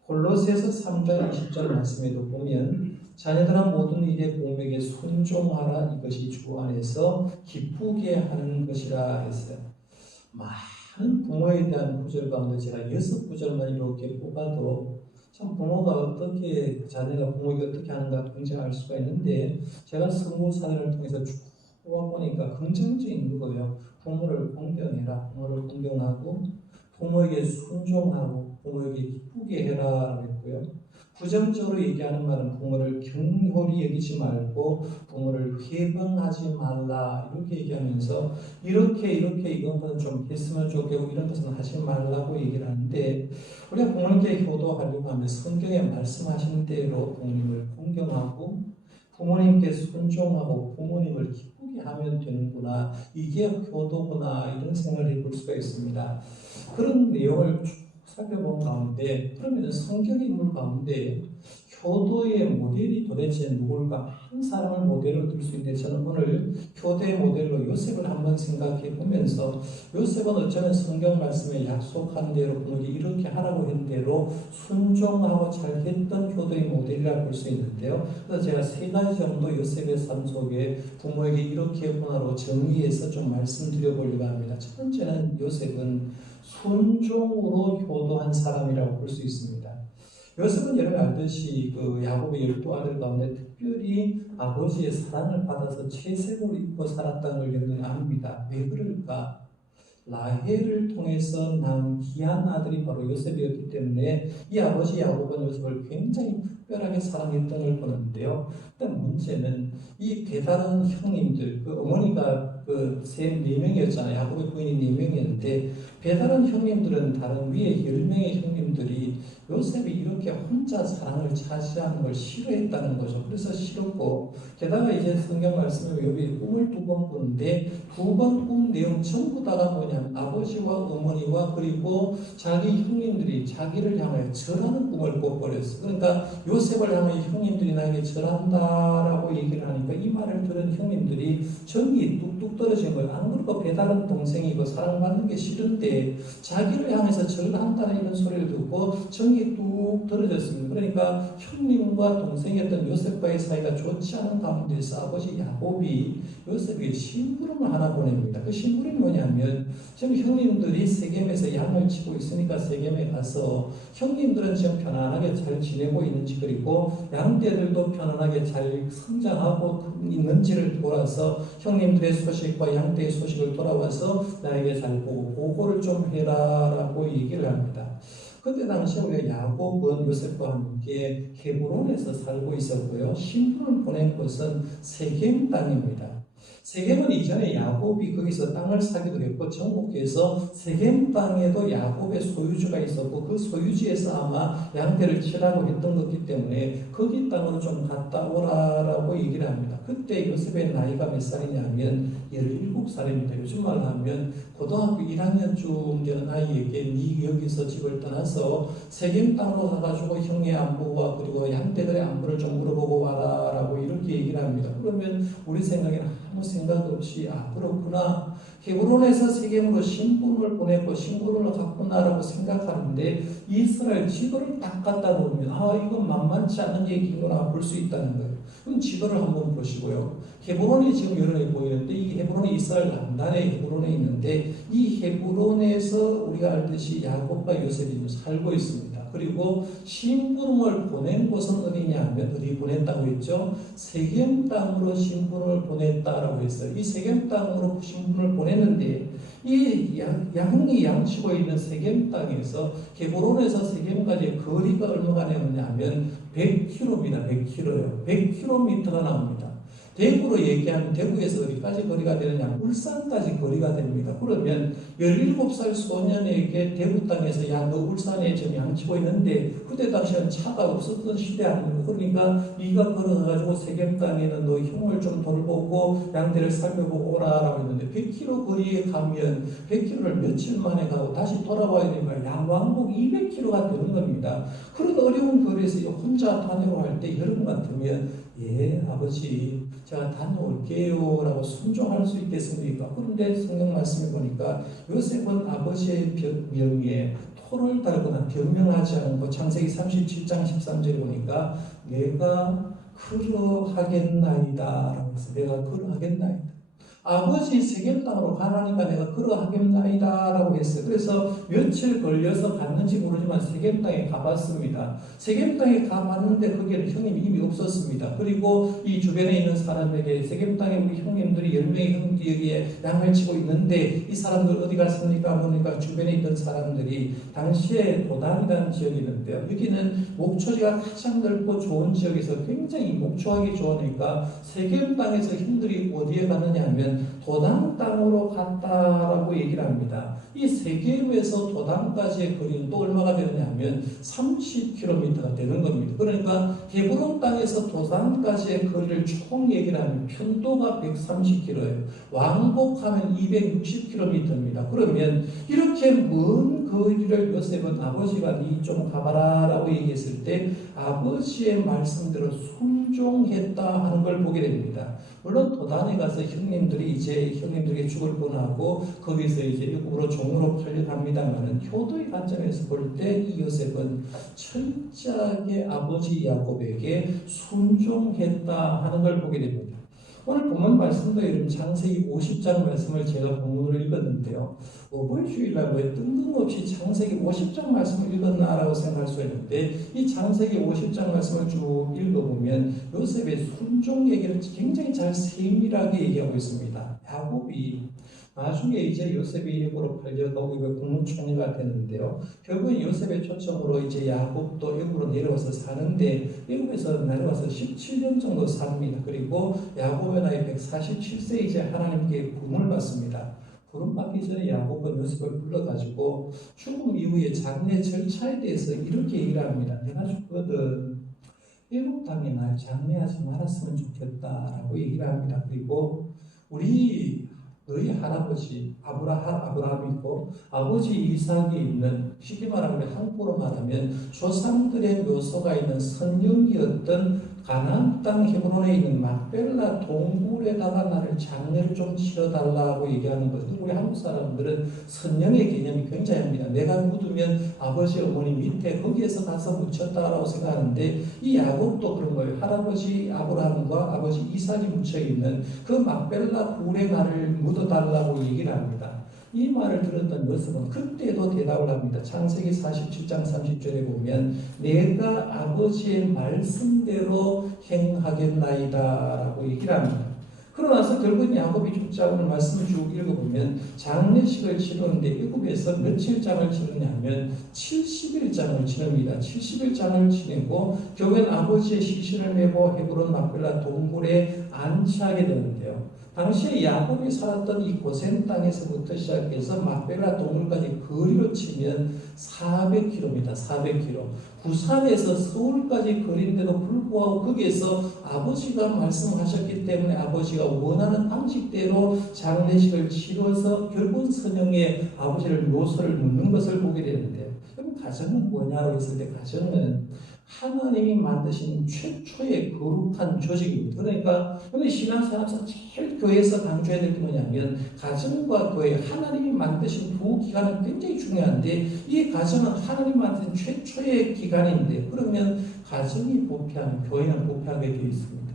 골로새서 3장 20절 말씀에도 보면 자녀들아 모든 일에 부모에게 순종하라 이것이 주 안에서 기쁘게 하는 것이라 했어요. 많은 부모에 대한 구절 가운데 제가 6구절만 이렇게 뽑아도 참 부모가 어떻게 자녀가 부모에게 어떻게 하는가 굉장히 알 수가 있는데 제가 성부 사회를 통해서 쭉 뽑아보니까 긍정적인 거예요. 부모를 공경해라. 부모를 공경하고 부모에게 순종하고 부모에게 기쁘게 해라 했고요. 부정적으로 얘기하는 말은 부모를 경홀히 여기지 말고 부모를 회방하지 말라 이렇게 얘기하면서 이렇게 이런 것은 좀 했으면 좋겠고 이런 것은 하지 말라고 얘기를 하는데 우리가 부모님께 효도하려고 하면 성경에 말씀하신 대로 부모님을 공경하고 부모님께 순종하고 부모님을 기쁘게 하면 되는구나 이게 효도구나 이런 생각을 해볼 수가 있습니다. 그런 내용을 쭉 살펴본 가운데 그러면 성경의 인물 가운데 효도의 모델이 도대체 누굴까? 한 사람을 모델로 들 수 있는데 저는 오늘 효도의 모델로 요셉을 한번 생각해 보면서 요셉은 어쩌면 성경 말씀에 약속한 대로 부모님이 이렇게 하라고 한 대로 순종하고 잘했던 효도의 모델이라고 볼 수 있는데요. 그래서 제가 3가지 정도 요셉의 삶 속에 부모에게 이렇게 했구나로 정리해서 좀 말씀드려보려고 합니다. 첫 번째는 요셉은 순종으로 효도한 사람이라고 볼 수 있습니다. 요셉은 여러분 알듯이 그 야곱의 12아들 가운데 특별히 아버지의 사랑을 받아서 채색을 입고 살았다는 걸 여러분이 압니다. 왜 그럴까? 라헬을 통해서 낳은 귀한 아들이 바로 요셉이었기 때문에 이 아버지 야곱은 요셉을 굉장히 특별하게 사랑했던 걸 보는데요. 일단 문제는 이 배다른 형님들, 그 어머니가 그 4명이었잖아요. 야곱의 부인이 4명이었는데 배다른 형님들은 다른 위에 10명의 형님들이 요셉이 이렇게 혼자 사랑을 차지하는 걸 싫어했다는 거죠. 그래서 싫었고 게다가 이제 성경 말씀에 여기 꿈을 2번 꾸는데 2번 꾼 내용 전부 다가 뭐냐면 아버지와 어머니와 그리고 자기 형님들이 자기를 향하여 절하는 꿈을 꿔버렸어. 그러니까 요셉을 향하여 형님들이 나에게 절한다라고 얘기를 하니까 이 말을 들은 형님들이 정이 뚝뚝 떨어진 거예요. 안 그러고 배다른 동생이고 사랑받는 게 싫은데 자기를 향해서 절한다는 이런 소리를 듣고 정이 뚝 떨어졌습니다. 그러니까 형님과 동생이었던 요셉과의 사이가 좋지 않은 가운데서 아버지 야곱이 요셉에게 심부름을 하나 보냅니다. 그 심부름이 뭐냐면 지금 형님들이 세겜에서 양을 치고 있으니까 세겜에 가서 형님들은 지금 편안하게 잘 지내고 있는지 그리고 양떼들도 편안하게 잘 성장하고 있는지를 돌아서 형님들의 소식과 양떼의 소식을 돌아와서 나에게 잘 보고를 좀 해라라고 얘기를 합니다. 그때 당시에 우리가 야곱은 요셉과 함께 헤브론에서 살고 있었고요. 심부름을 보낸 곳은 세겜 땅입니다. 세겜은 이전에 야곱이 거기서 땅을 사기도 했고 정복해서 세겜 땅에도 야곱의 소유주가 있었고 그 소유지에서 아마 양떼를 치라고 했던 것이기 때문에 거기 땅으로 좀 갔다 오라라고 얘기를 합니다. 그때 요셉의 나이가 몇 살이냐면 17살입니다. 요즘 말로 하면 고등학교 1학년쯤 되는 아이에게 네 여기서 집을 떠나서 세겜 땅으로 가가지고 형의 안부와 그리고 양떼들의 안부를 좀 물어보고 와라라고 이렇게 얘기를 합니다. 그러면 우리 생각에는 생각 없이 그렇구나. 헤브론에서 세겜으로 신분을 보냈고 신분을 갔구나라고 생각하는데 이스라엘 지도를 딱 갖다 놓으면 이건 만만치 않은 얘기구나 볼 수 있다는 거예요. 그럼 지도를 한번 보시고요. 헤브론이 지금 여러 보이는데 이 헤브론이 이스라엘 남단의 헤브론에 있는데 이 헤브론에서 우리가 알듯이 야곱과 요셉이 살고 있습니다. 그리고 심부름을 보낸 곳은 어디냐 하면 어디 보냈다고 했죠? 세겜 땅으로 심부름을 보냈다라고 했어요. 이 세겜 땅으로 심부름을 보냈는데 이 양이 양치고 있는 세겜 땅에서 헤브론에서 세겜까지의 거리가 얼마가 되느냐면 100km입니다. 100km요. 100km가 나옵니다. 대구로 얘기하면 대구에서 어디까지 거리가 되느냐? 울산까지 거리가 됩니다. 그러면 17살 소년에게 대구 땅에서 너 울산에 지금 양치고 있는데 그때 당시에는 차가 없었던 시대 아닙니까? 그러니까 네가 걸어가지고 세겜 땅에는 너 형을 좀 돌보고 양대를 살펴보고 오라라고 했는데 100km 거리에 가면 100km를 며칠 만에 가고 다시 돌아와야 되니까 양왕복 200km가 되는 겁니다. 그런 어려운 거리에서 혼자 다니고 할 때 여러분 같으면 아버지 제가 다녀올게요 라고 순종할 수 있겠습니까? 그런데 성경 말씀에 보니까 요셉은 아버지의 명예에 토를 달거나 변명하지 않고 창세기 37장 13절에 보니까 내가 그러하겠나이다 라고 했어요. 내가 그러하겠나이다. 아버지 세겜 땅으로 가라니까 내가 그러하겠나이다 라고 했어요. 그래서 며칠 걸려서 갔는지 모르지만 세겜 땅에 가봤습니다. 세겜 땅에 가봤는데 거기에는 형님이 이미 없었습니다. 그리고 이 주변에 있는 사람에게 세겜 땅에 우리 형님들이 10명의 형들이 여기에 양을 치고 있는데 이 사람들 어디 갔습니까? 보니까 주변에 있던 사람들이 당시에 도단이라는 지역이 있는데요. 여기는 목초지가 가장 넓고 좋은 지역에서 굉장히 목초하기 좋으니까 세겜 땅에서 형들이 어디에 갔느냐 하면 도단 땅으로 갔다라고 얘기를 합니다. 이 세겜에서 도단까지의 거리는 또 얼마가 되느냐 하면 30km가 되는 겁니다. 그러니까 헤브론 땅에서 도단까지의 거리를 총 얘기를 하면 편도가 130km예요. 왕복하면 260km입니다. 그러면 이렇게 먼 거리를 요셉은 아버지가 니 좀 가봐라 라고 얘기했을 때 아버지의 말씀대로 순종했다 하는 걸 보게 됩니다. 물론 도단에 가서 형님들에게 죽을 뻔하고 거기서 이제 미국으로 종으로 팔려갑니다만은 효도의 관점에서 볼 때 이 요셉은 철저하게 아버지 야곱에게 순종했다 하는 걸 보게 됩니다. 오늘 본문 말씀도 이런 창세기 50장 말씀을 제가 본문으로 읽었는데요. 어버이 주일날 왜 뜬금없이 창세기 50장 말씀을 읽었나라고 생각할 수 있는데 이 창세기 50장 말씀을 쭉 읽어보면 요셉의 순종 얘기를 굉장히 잘 세밀하게 얘기하고 있습니다. 야곱이 나중에 이제 요셉이 애굽으로 팔려가고 국무총리가 되는데요. 결국엔 요셉의 초청으로 이제 야곱도 애굽으로 내려와서 사는데 애굽에서 내려와서 17년 정도 삽니다. 그리고 야곱의 나이 147세 이제 하나님께 부름을 받습니다. 부름 받기 전에 야곱은 요셉을 불러가지고 죽음 이후에 장례 절차에 대해서 이렇게 얘기를 합니다. 내가 죽거든 애굽 땅에 날 장례하지 말았으면 좋겠다라고 얘기를 합니다. 그리고 너희 할아버지 아브라함이 있고 아버지 이삭이 있는 쉽게 말하면 한국어로 말하면 조상들의 묘소가 있는 선영이었던 가나안 땅 헤브론에 있는 막벨라 동굴에다가 나를 장례를 좀 치러달라고 얘기하는 거죠. 우리 한국 사람들은 선영의 개념이 굉장합니다. 내가 묻으면 아버지 어머니 밑에 거기에서 가서 묻혔다라고 생각하는데 이 야곱도 그런 거예요. 할아버지 아브라함과 아버지 이삭이 묻혀있는 그 막벨라 굴에 나를 묻어달라고 얘기를 합니다. 이 말을 들었던 요셉은 그때도 대답을 합니다. 창세기 47장 30절에 보면 내가 아버지의 말씀대로 행하겠나이다 라고 얘기를 합니다. 그러고 나서 결국 야곱이 죽자 오늘 말씀을 쭉 읽어보면 장례식을 치르는데 애굽에서 며칠장을 치르냐면 70일장을 치릅니다. 70일장을 지내고 결국엔 아버지의 시신을 메고 헤브론 막벨라 동굴에 안치하게 되는데요. 당시에 야곱이 살았던 이 고센 땅에서부터 시작해서 막벨라 동굴까지 거리로 치면 400km입니다. 400km. 부산에서 서울까지 거리인데도 불구하고 거기에서 아버지가 말씀하셨기 때문에 아버지가 원하는 방식대로 장례식을 치러서 결국 선영의 아버지를 묘소를 묻는 것을 보게 되는데요. 그럼 가정은 뭐냐고 했을 때 가정은 하나님이 만드신 최초의 거룩한 조직입니다. 그러니까 오늘 신앙생활에서 제일 교회에서 강조해야 될 게 뭐냐면 가정과 교회, 하나님이 만드신 두 기관은 굉장히 중요한데 이 가정은 하나님 만드신 최초의 기관인데 그러면 가정이 부패하면 교회는 부패하게 되어 있습니다.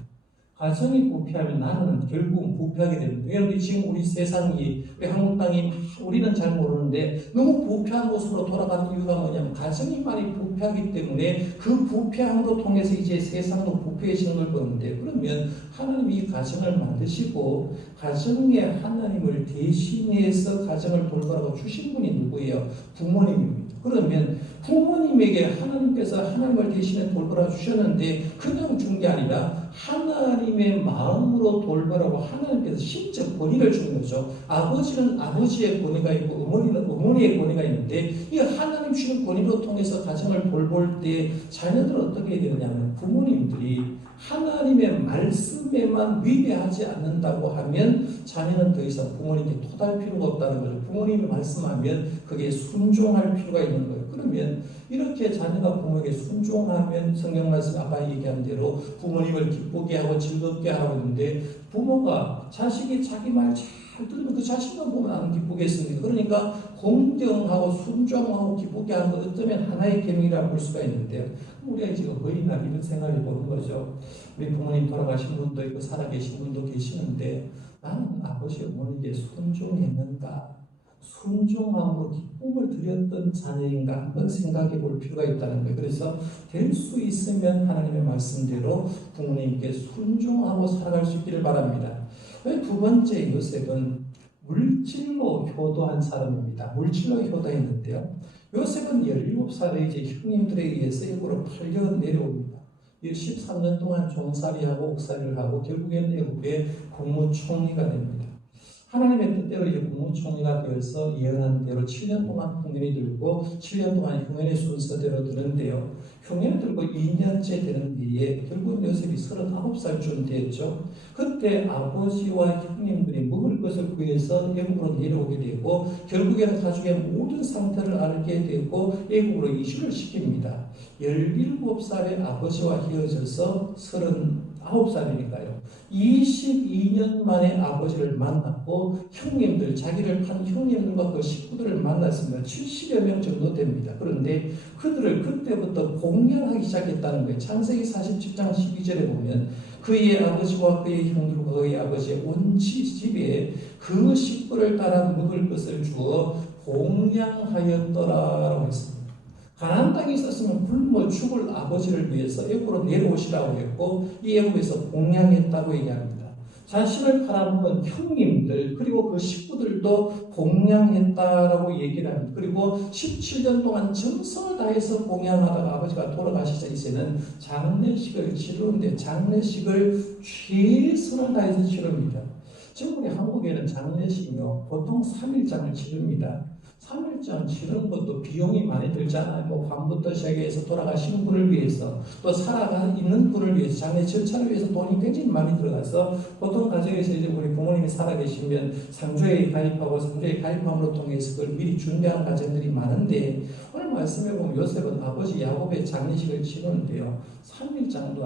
가정이 부패하면 나는 결국은 부패하게 됩니다. 여러분 지금 우리 세상이 우리 한국 땅이 우리는 잘 모르는데 너무 부패한 모습으로 돌아가는 이유가 뭐냐면 가정이 많이 부패하기 때문에 그 부패함으로 통해서 이제 세상도 부패해지는 걸 보는데 그러면 하나님이 이 가정을 만드시고 가정에 하나님을 대신해서 가정을 돌보라고 주신 분이 누구예요? 부모님입니다. 그러면 부모님에게 하나님께서 하나님을 대신해 돌보라 주셨는데 그냥 준 게 아니라 하나님의 마음으로 돌보라고 하나님께서 신적 권위를 주는 거죠. 아버지는 아버지의 권위가 있고 어머니는 어머니의 권위가 있는데 이 하나님 주신 권위로 통해서 가정을 돌볼 때 자녀들은 어떻게 해야 되느냐면 부모님들이 하나님의 말씀에만 위배하지 않는다고 하면 자녀는 더 이상 부모님께 토달 필요가 없다는 거죠. 부모님이 말씀하면 그게 순종할 필요가 있는 거예요. 그러면 이렇게 자녀가 부모에게 순종하면 성경 말씀 아까 얘기한 대로 부모님을 기쁘게 하고 즐겁게 하고 있는데 부모가 자식이 자기 말 잘 들으면 그 자식만 보면 안 기쁘겠습니까? 그러니까 공경하고 순종하고 기쁘게 하는 것 어쩌면 하나의 계명이라고 볼 수가 있는데요. 우리가 지금 거의 날 이런 생각을 보는 거죠. 우리 부모님 돌아가신 분도 있고 살아계신 분도 계시는데 나는 아버지 어머니에게 순종했는가? 순종함으로 기쁨을 드렸던 자녀인가 한번 생각해 볼 필요가 있다는 거예요. 그래서 될 수 있으면 하나님의 말씀대로 부모님께 순종하고 살아갈 수 있기를 바랍니다. 두 번째 요셉은 물질로 효도한 사람입니다. 물질로 효도했는데요. 요셉은 17살에 이제 형님들에 의해서 애굽으로 팔려 내려옵니다. 13년 동안 종살이하고 옥살이를 하고 결국에는 애굽의 국무총리가 됩니다. 하나님의 뜻대로 이제 국무총리가 되어서 예언한 대로 7년 동안 흉년이 들고 7년 동안 흉년의 순서대로 드는데요. 흉년이 들고 2년째 되는 뒤에 결국 요셉이 39살쯤 되었죠. 그때 아버지와 형님들이 먹을 것을 구해서 애국으로 내려오게 되고 결국에는 가족의 모든 상태를 알게 되고 애국으로 이주를 시킵니다. 17살에 아버지와 헤어져서 39살이니까요. 22년 만에 아버지를 만났고 형님들, 자기를 판 형님들과 그 식구들을 만났습니다. 70여 명 정도 됩니다. 그런데 그들을 그때부터 공양하기 시작했다는 거예요. 창세기 47장 12절에 보면 그의 아버지와 그의 형들과 그의 아버지의 온 집에 그 식구를 따라 먹을 것을 주어 공양하였더라라고 했습니다. 가나안 땅에 있었으면 굶어 죽을 아버지를 위해서 애굽으로 내려오시라고 했고 이 애굽에서 공양했다고 얘기합니다. 자신을 팔아먹은 형님들 그리고 그 식구들도 공양했다라고 얘기를 합니다. 그리고 17년 동안 정성을 다해서 공양하다가 아버지가 돌아가시자 이제는 장례식을 치르는데 장례식을 최선을 다해서 치릅니다. 지금 우리 한국에는 장례식이요 보통 3일장을 치릅니다. 3일장 치르는 것도 비용이 많이 들잖아요. 뭐 밤부터 시작해서 돌아가시는 분을 위해서 또 살아가는 분을 위해서 장례 절차를 위해서 돈이 굉장히 많이 들어가서 보통 가정에서 이제 우리 부모님이 살아계시면 상조에 가입하고 상조에 가입함으로 통해서 그걸 미리 준비하는 가정들이 많은데 오늘 말씀해 보면 요셉은 아버지 야곱의 장례식을 치르는데요. 3일장도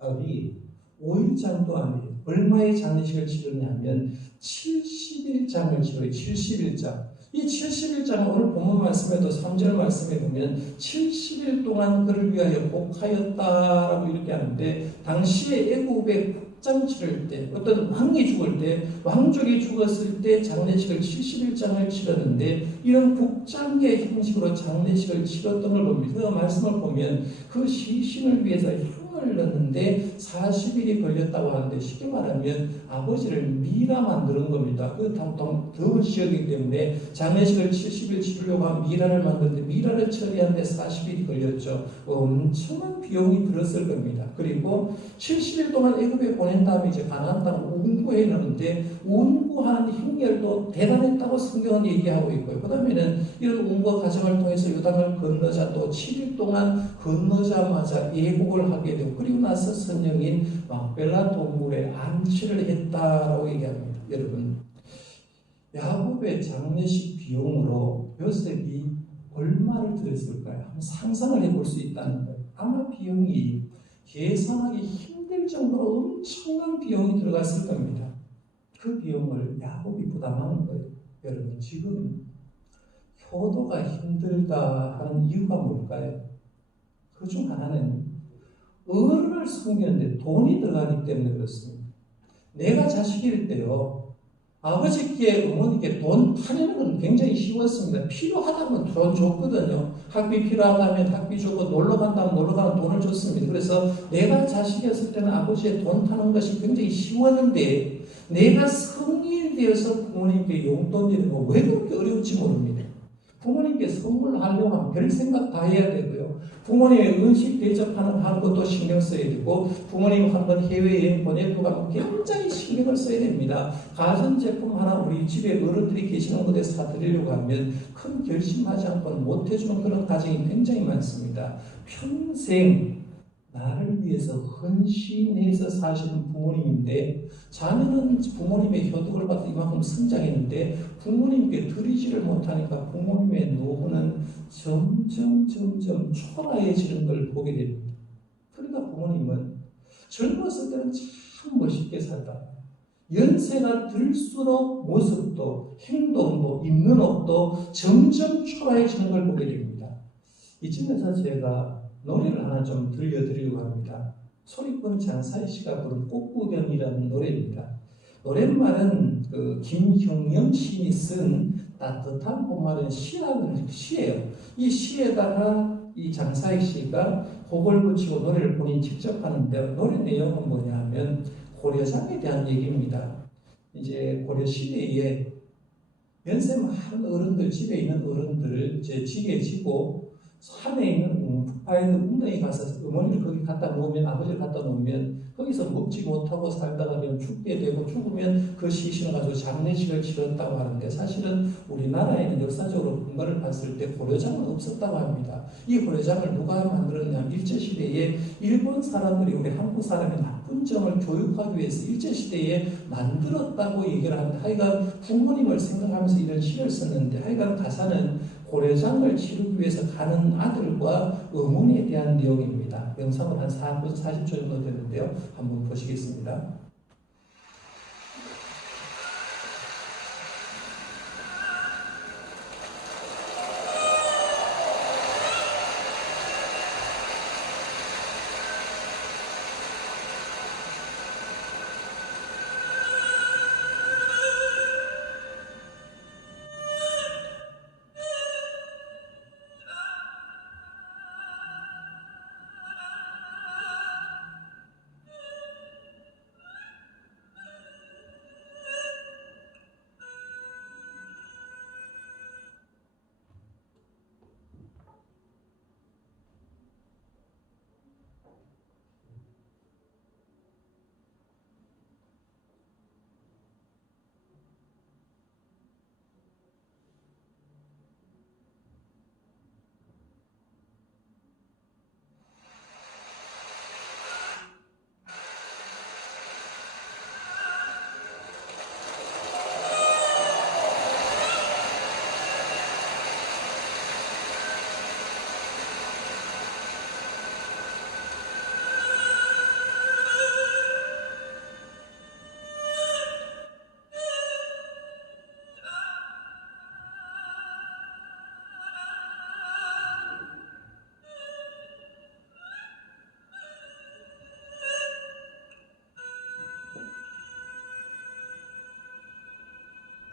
아니 5일장도 아니에요. 얼마의 장례식을 치르냐면 70일장을 치러요. 70일장. 이 70일장은 오늘 본문 말씀에도 3절 말씀에 보면 70일 동안 그를 위하여 복하였다라고 이렇게 하는데 당시에 애굽에 국장 치를 때 어떤 왕이 죽을 때 왕족이 죽었을 때 장례식을 70일장을 치렀는데 이런 국장계 형식으로 장례식을 치렀던 걸 봅니다. 그 말씀을 보면 그 시신을 위해서 향을 넣는데 40일이 걸렸다고 하는데 쉽게 말하면 아버지를 미라 만드는 겁니다. 그 더운 지역이기 때문에 장례식을 70일 치르려고 한 미라를 만드는데 미라를 처리하는데 40일이 걸렸죠. 엄청난 비용이 들었을 겁니다. 그리고 70일 동안 애굽에 보낸 다음에 이제 가나안 땅 운구해 놓는데 운구하는 행렬도 대단했다고 성경은 얘기하고 있고요. 그 다음에는 이런 운구 과정을 통해서 요단을 건너자 또 7일 동안 건너자마자 예복을 하게 되고 그리고 나서 선영인 막벨라 동굴에 안치를 했다라고 얘기합니다. 여러분 야곱의 장례식 비용으로 요셉이 얼마를 들였을까요? 한번 상상을 해볼 수 있다는 거예요. 아마 비용이 계산하기 힘들 정도로 엄청난 비용이 들어갔을 겁니다. 그 비용을 야곱이 부담하는 거예요. 여러분, 지금 효도가 힘들다 하는 이유가 뭘까요? 그 중 하나는 어른을 섬기는데 돈이 들어가기 때문에 그렇습니다. 내가 자식일 때요, 아버지께 어머니께 돈 타내는 건 굉장히 쉬웠습니다. 필요하다면 돈 줬거든요. 학비 필요하다면 학비 주고, 놀러 간다면 놀러 가는 돈을 줬습니다. 그래서 내가 자식이었을 때는 아버지의 돈 타는 것이 굉장히 쉬웠는데, 내가 성인이 되어서 부모님께 용돈 드리는 거 왜 그렇게 어려울지 모릅니다. 부모님께 선물하려고 하면 별 생각 다 해야 되고요. 부모님의 음식 대접하는 것도 신경 써야 되고, 부모님 한번 해외여행 보내고 가면 굉장히 신경을 써야 됩니다. 가전제품 하나 우리 집에 어른들이 계시는 곳에 사드리려고 하면 큰 결심하지 않고는 못해주는 그런 가정이 굉장히 많습니다. 평생 나를 위해서 헌신해서 사시는 부모님인데, 자녀는 부모님의 효도를 받아 이만큼 성장했는데 부모님께 드리지를 못하니까 부모님의 노후는 점점 초라해지는 걸 보게 됩니다. 그러니까 부모님은 젊었을 때는 참 멋있게 살다, 연세가 들수록 모습도 행동도 입는 옷도 점점 초라해지는 걸 보게 됩니다. 이쯤에서 제가 노래를 하나 좀 들려드리려고 합니다. 소리꾼 장사희 씨가 부른 꽃구경이라는 노래입니다. 노랫말은 김형영 시인이 쓴 따뜻한 봄날은 시라는 시예요. 이 시에다가 이 장사희 씨가 곡을 붙이고 노래를 본인이 직접 하는데, 노래 내용은 뭐냐 하면 고려장에 대한 얘기입니다. 이제 고려 시대에 연세 많은 어른들, 집에 있는 어른들을 이제 지게 지고 산에 있는 북파에 있는 웅덩이 가서 어머니를 거기 갖다 놓으면, 아버지를 갖다 놓으면 거기서 먹지 못하고 살다가 그냥 죽게 되고, 죽으면 그 시신을 가지고 장례식을 치렀다고 하는데, 사실은 우리나라에는 역사적으로 근거를 봤을 때 고려장은 없었다고 합니다. 이 고려장을 누가 만들었냐, 일제시대에 일본 사람들이 우리 한국 사람의 나쁜 점을 교육하기 위해서 일제시대에 만들었다고 얘기를 합니다. 하여간 부모님을 생각하면서 이런 시를 썼는데, 하여간 가사는 고려장을 치르기 위해서 가는 아들과 어머니에 대한 내용입니다. 영상은 한 4분 40초 정도 되는데요. 한번 보시겠습니다.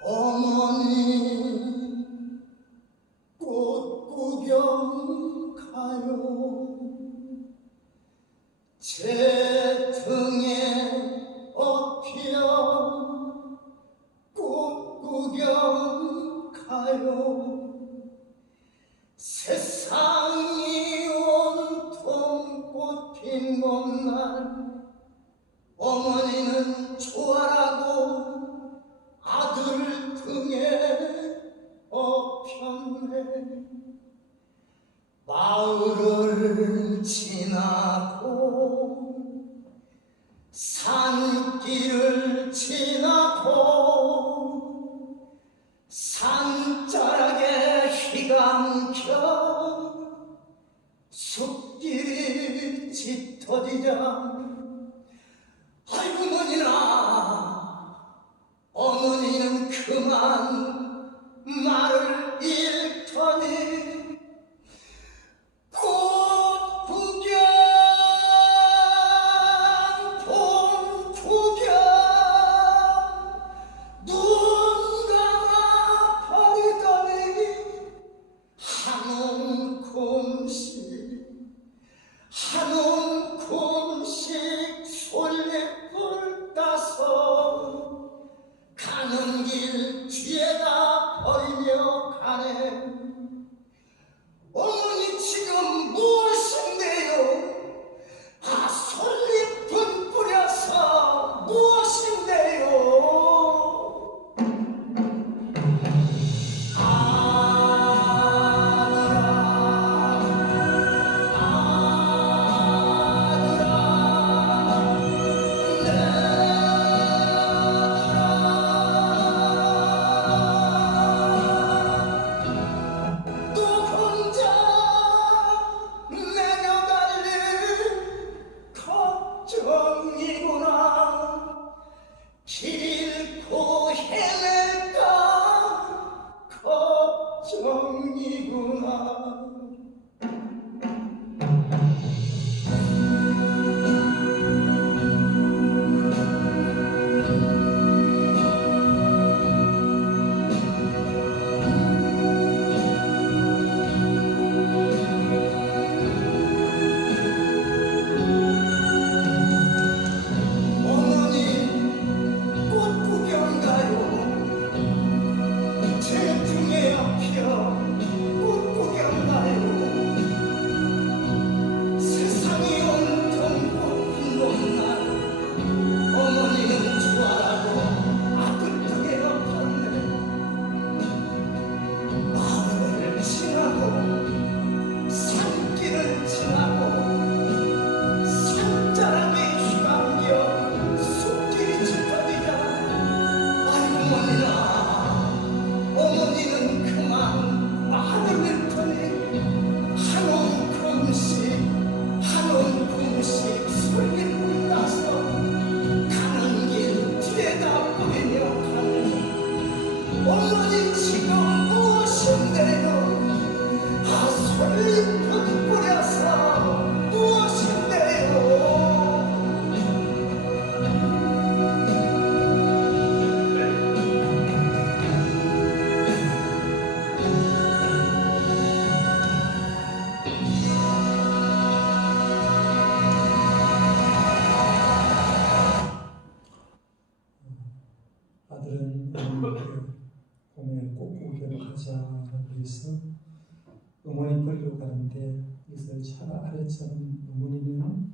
어머니 꽃구경 가요. 제 등에 업혀 꽃구경 가요. 세상이 온통 꽃핀 봄날 어머니는 좋아라고 아들 등에 업혔네. 마을을 지나고 산길을 지나고 산자락에 휘감겨 숲길이 빛이 터지자 아이고 어머니는 그만 말을 잃더니 꽃 구경 봄 구경 눈 감아 버리더니 한 움큼씩 솔잎을 따서 가는 길 뒤에다 버리며 가네. 어머니 지금 무엇인데요? 아, 솔잎은 뿌려서 무엇인데요? 어머니 지금 무엇인데요? 아, 솔잎은 뿌려서 무엇인데요? 아들은 봄에 꽃구경을 가자라고 해서 어머니 버리러 가는데 이것을 차 아래처럼 어머니는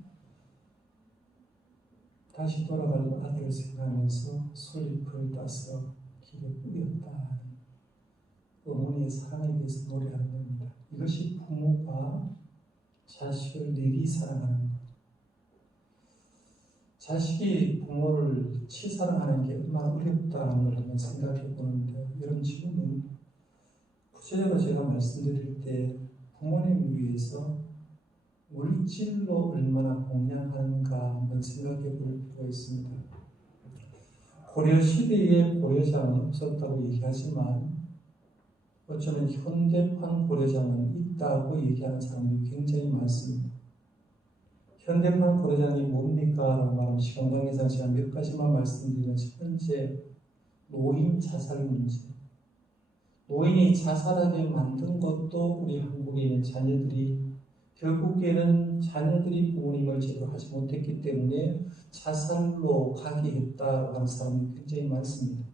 다시 돌아가려고 아들을 생각하면서 솔잎을 따서 길에 뿌렸다. 어머니의 사랑에 대해서 노래하는 겁니다. 이것이 부모가 자식을 내리 사랑하는 것. 자식이 부모를 치사랑하는 게 얼마나 어렵다는 걸 한번 생각해 보는데, 이런 질문은 구체적으로 제가 말씀드릴 때 부모님을 위해서 물질로 얼마나 공양하는가 한번 생각해 볼 필요가 있습니다. 고려 시대에 고려장은 없었다고 얘기하지만 어쩌면 현대판 고려장은 있다고 얘기하는 사람들이 굉장히 많습니다. 현대판 고려장이 뭡니까? 라고 말하면 시간 관계상 제가 몇 가지만 말씀드리면, 첫 번째, 노인 자살 문제. 노인이 자살하게 만든 것도 우리 한국에 있는 자녀들이 결국에는 자녀들이 부모님을 제대로 하지 못했기 때문에 자살로 가게 했다고 하는 사람이 굉장히 많습니다.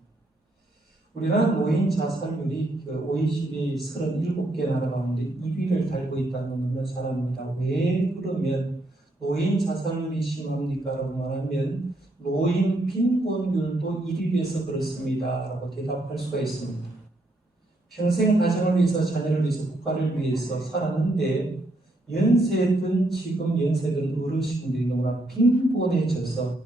우리나라 노인 자살률이 OECD 37개 나라 가운데 1위를 달고 있다는 어느 사람입니다. 왜 그러면 노인 자살률이 심합니까? 라고 말하면 노인 빈곤율도 1위에서 그렇습니다 라고 대답할 수가 있습니다. 평생 가정을 위해서, 자녀를 위해서, 국가를 위해서 살았는데 연세든 지금 연세든 어르신들이 너무나 빈곤해져서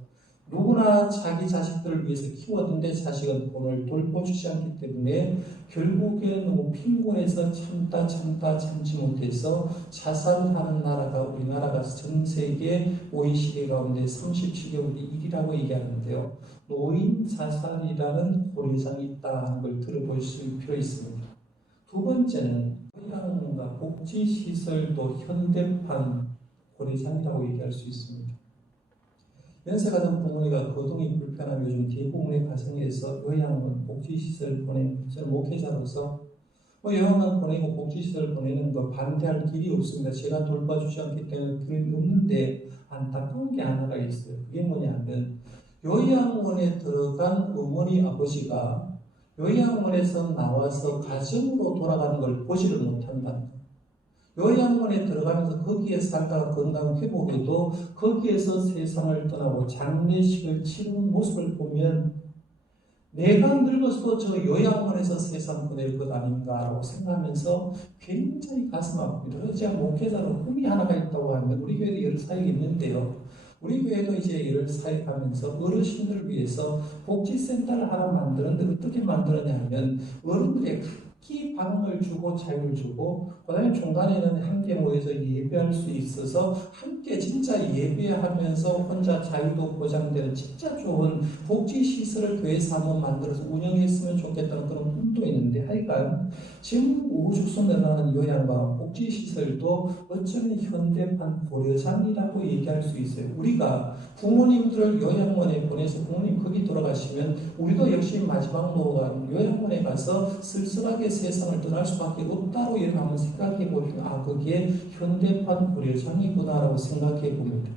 누구나 자기 자식들을 위해서 키웠는데 자식은 본을 돌보주지 않기 때문에 결국에 너무 빈곤해서 참지 못해서 자살하는 나라가 우리나라가 전 세계 OECD 가운데 37개국이 1위라고 얘기하는데요. 노인 자살이라는 고려장이 있다는 걸 들어볼 수 필요 있습니다. 두 번째는 요양원과 복지시설도 현대판 고려장이라고 얘기할 수 있습니다. 연세가 든 부모니까 거동이 불편한 요즘 대부분의 가정에서 요양원, 복지시설 보내는 저는 목회자로서 요양원 보내고 복지시설 보내는 거 반대할 길이 없습니다. 제가 돌봐주지 않기 때문에 그런 게 없는데 안타까운 게 하나가 있어요. 그게 뭐냐면 요양원에 들어간 어머니 아버지가 요양원에서 나와서 가정으로 돌아가는 걸 보지를 못한다는 거예요. 요양원에 들어가면서 거기에 살다가 건강 회복해도 거기에서 세상을 떠나고 장례식을 치르는 모습을 보면 내가 늙어서도 저 요양원에서 세상 보낼 것 아닌가라고 생각하면서 굉장히 가슴 아픕니다. 그래서 제가 목회자로 꿈이 하나가 있다고 하면 우리 교회도 여러 사역이 있는데요. 우리 교회도 이제 여러 사역하면서 어르신들을 위해서 복지센터를 하나 만드는데 어떻게 만드느냐 하면 어른들의 각기 방을 주고 자유를 주고 그다음에 중간에는 함께 모여서 예배할 수 있어서 함께 진짜 예배하면서 혼자 자유도 보장되는 진짜 좋은 복지시설을 교회에서 한번 만들어서 운영했으면 좋겠다는 그런 꿈도 있는데 하여간 지금 우후죽순 늘어나는 요양과 복지시설도 어쩌면 현대판 고려장이라고 얘기할 수 있어요. 우리가 부모님들을 요양원에 보내서 부모님 거기 돌아가시면 우리도 역시 마지막 노가 요양원에 가서 쓸쓸하게 세상을 떠날 수밖에 없다고 이렇게 한번 생각해 보시면 거기에 현대판 고려장이구나라고 생각해 봅니다.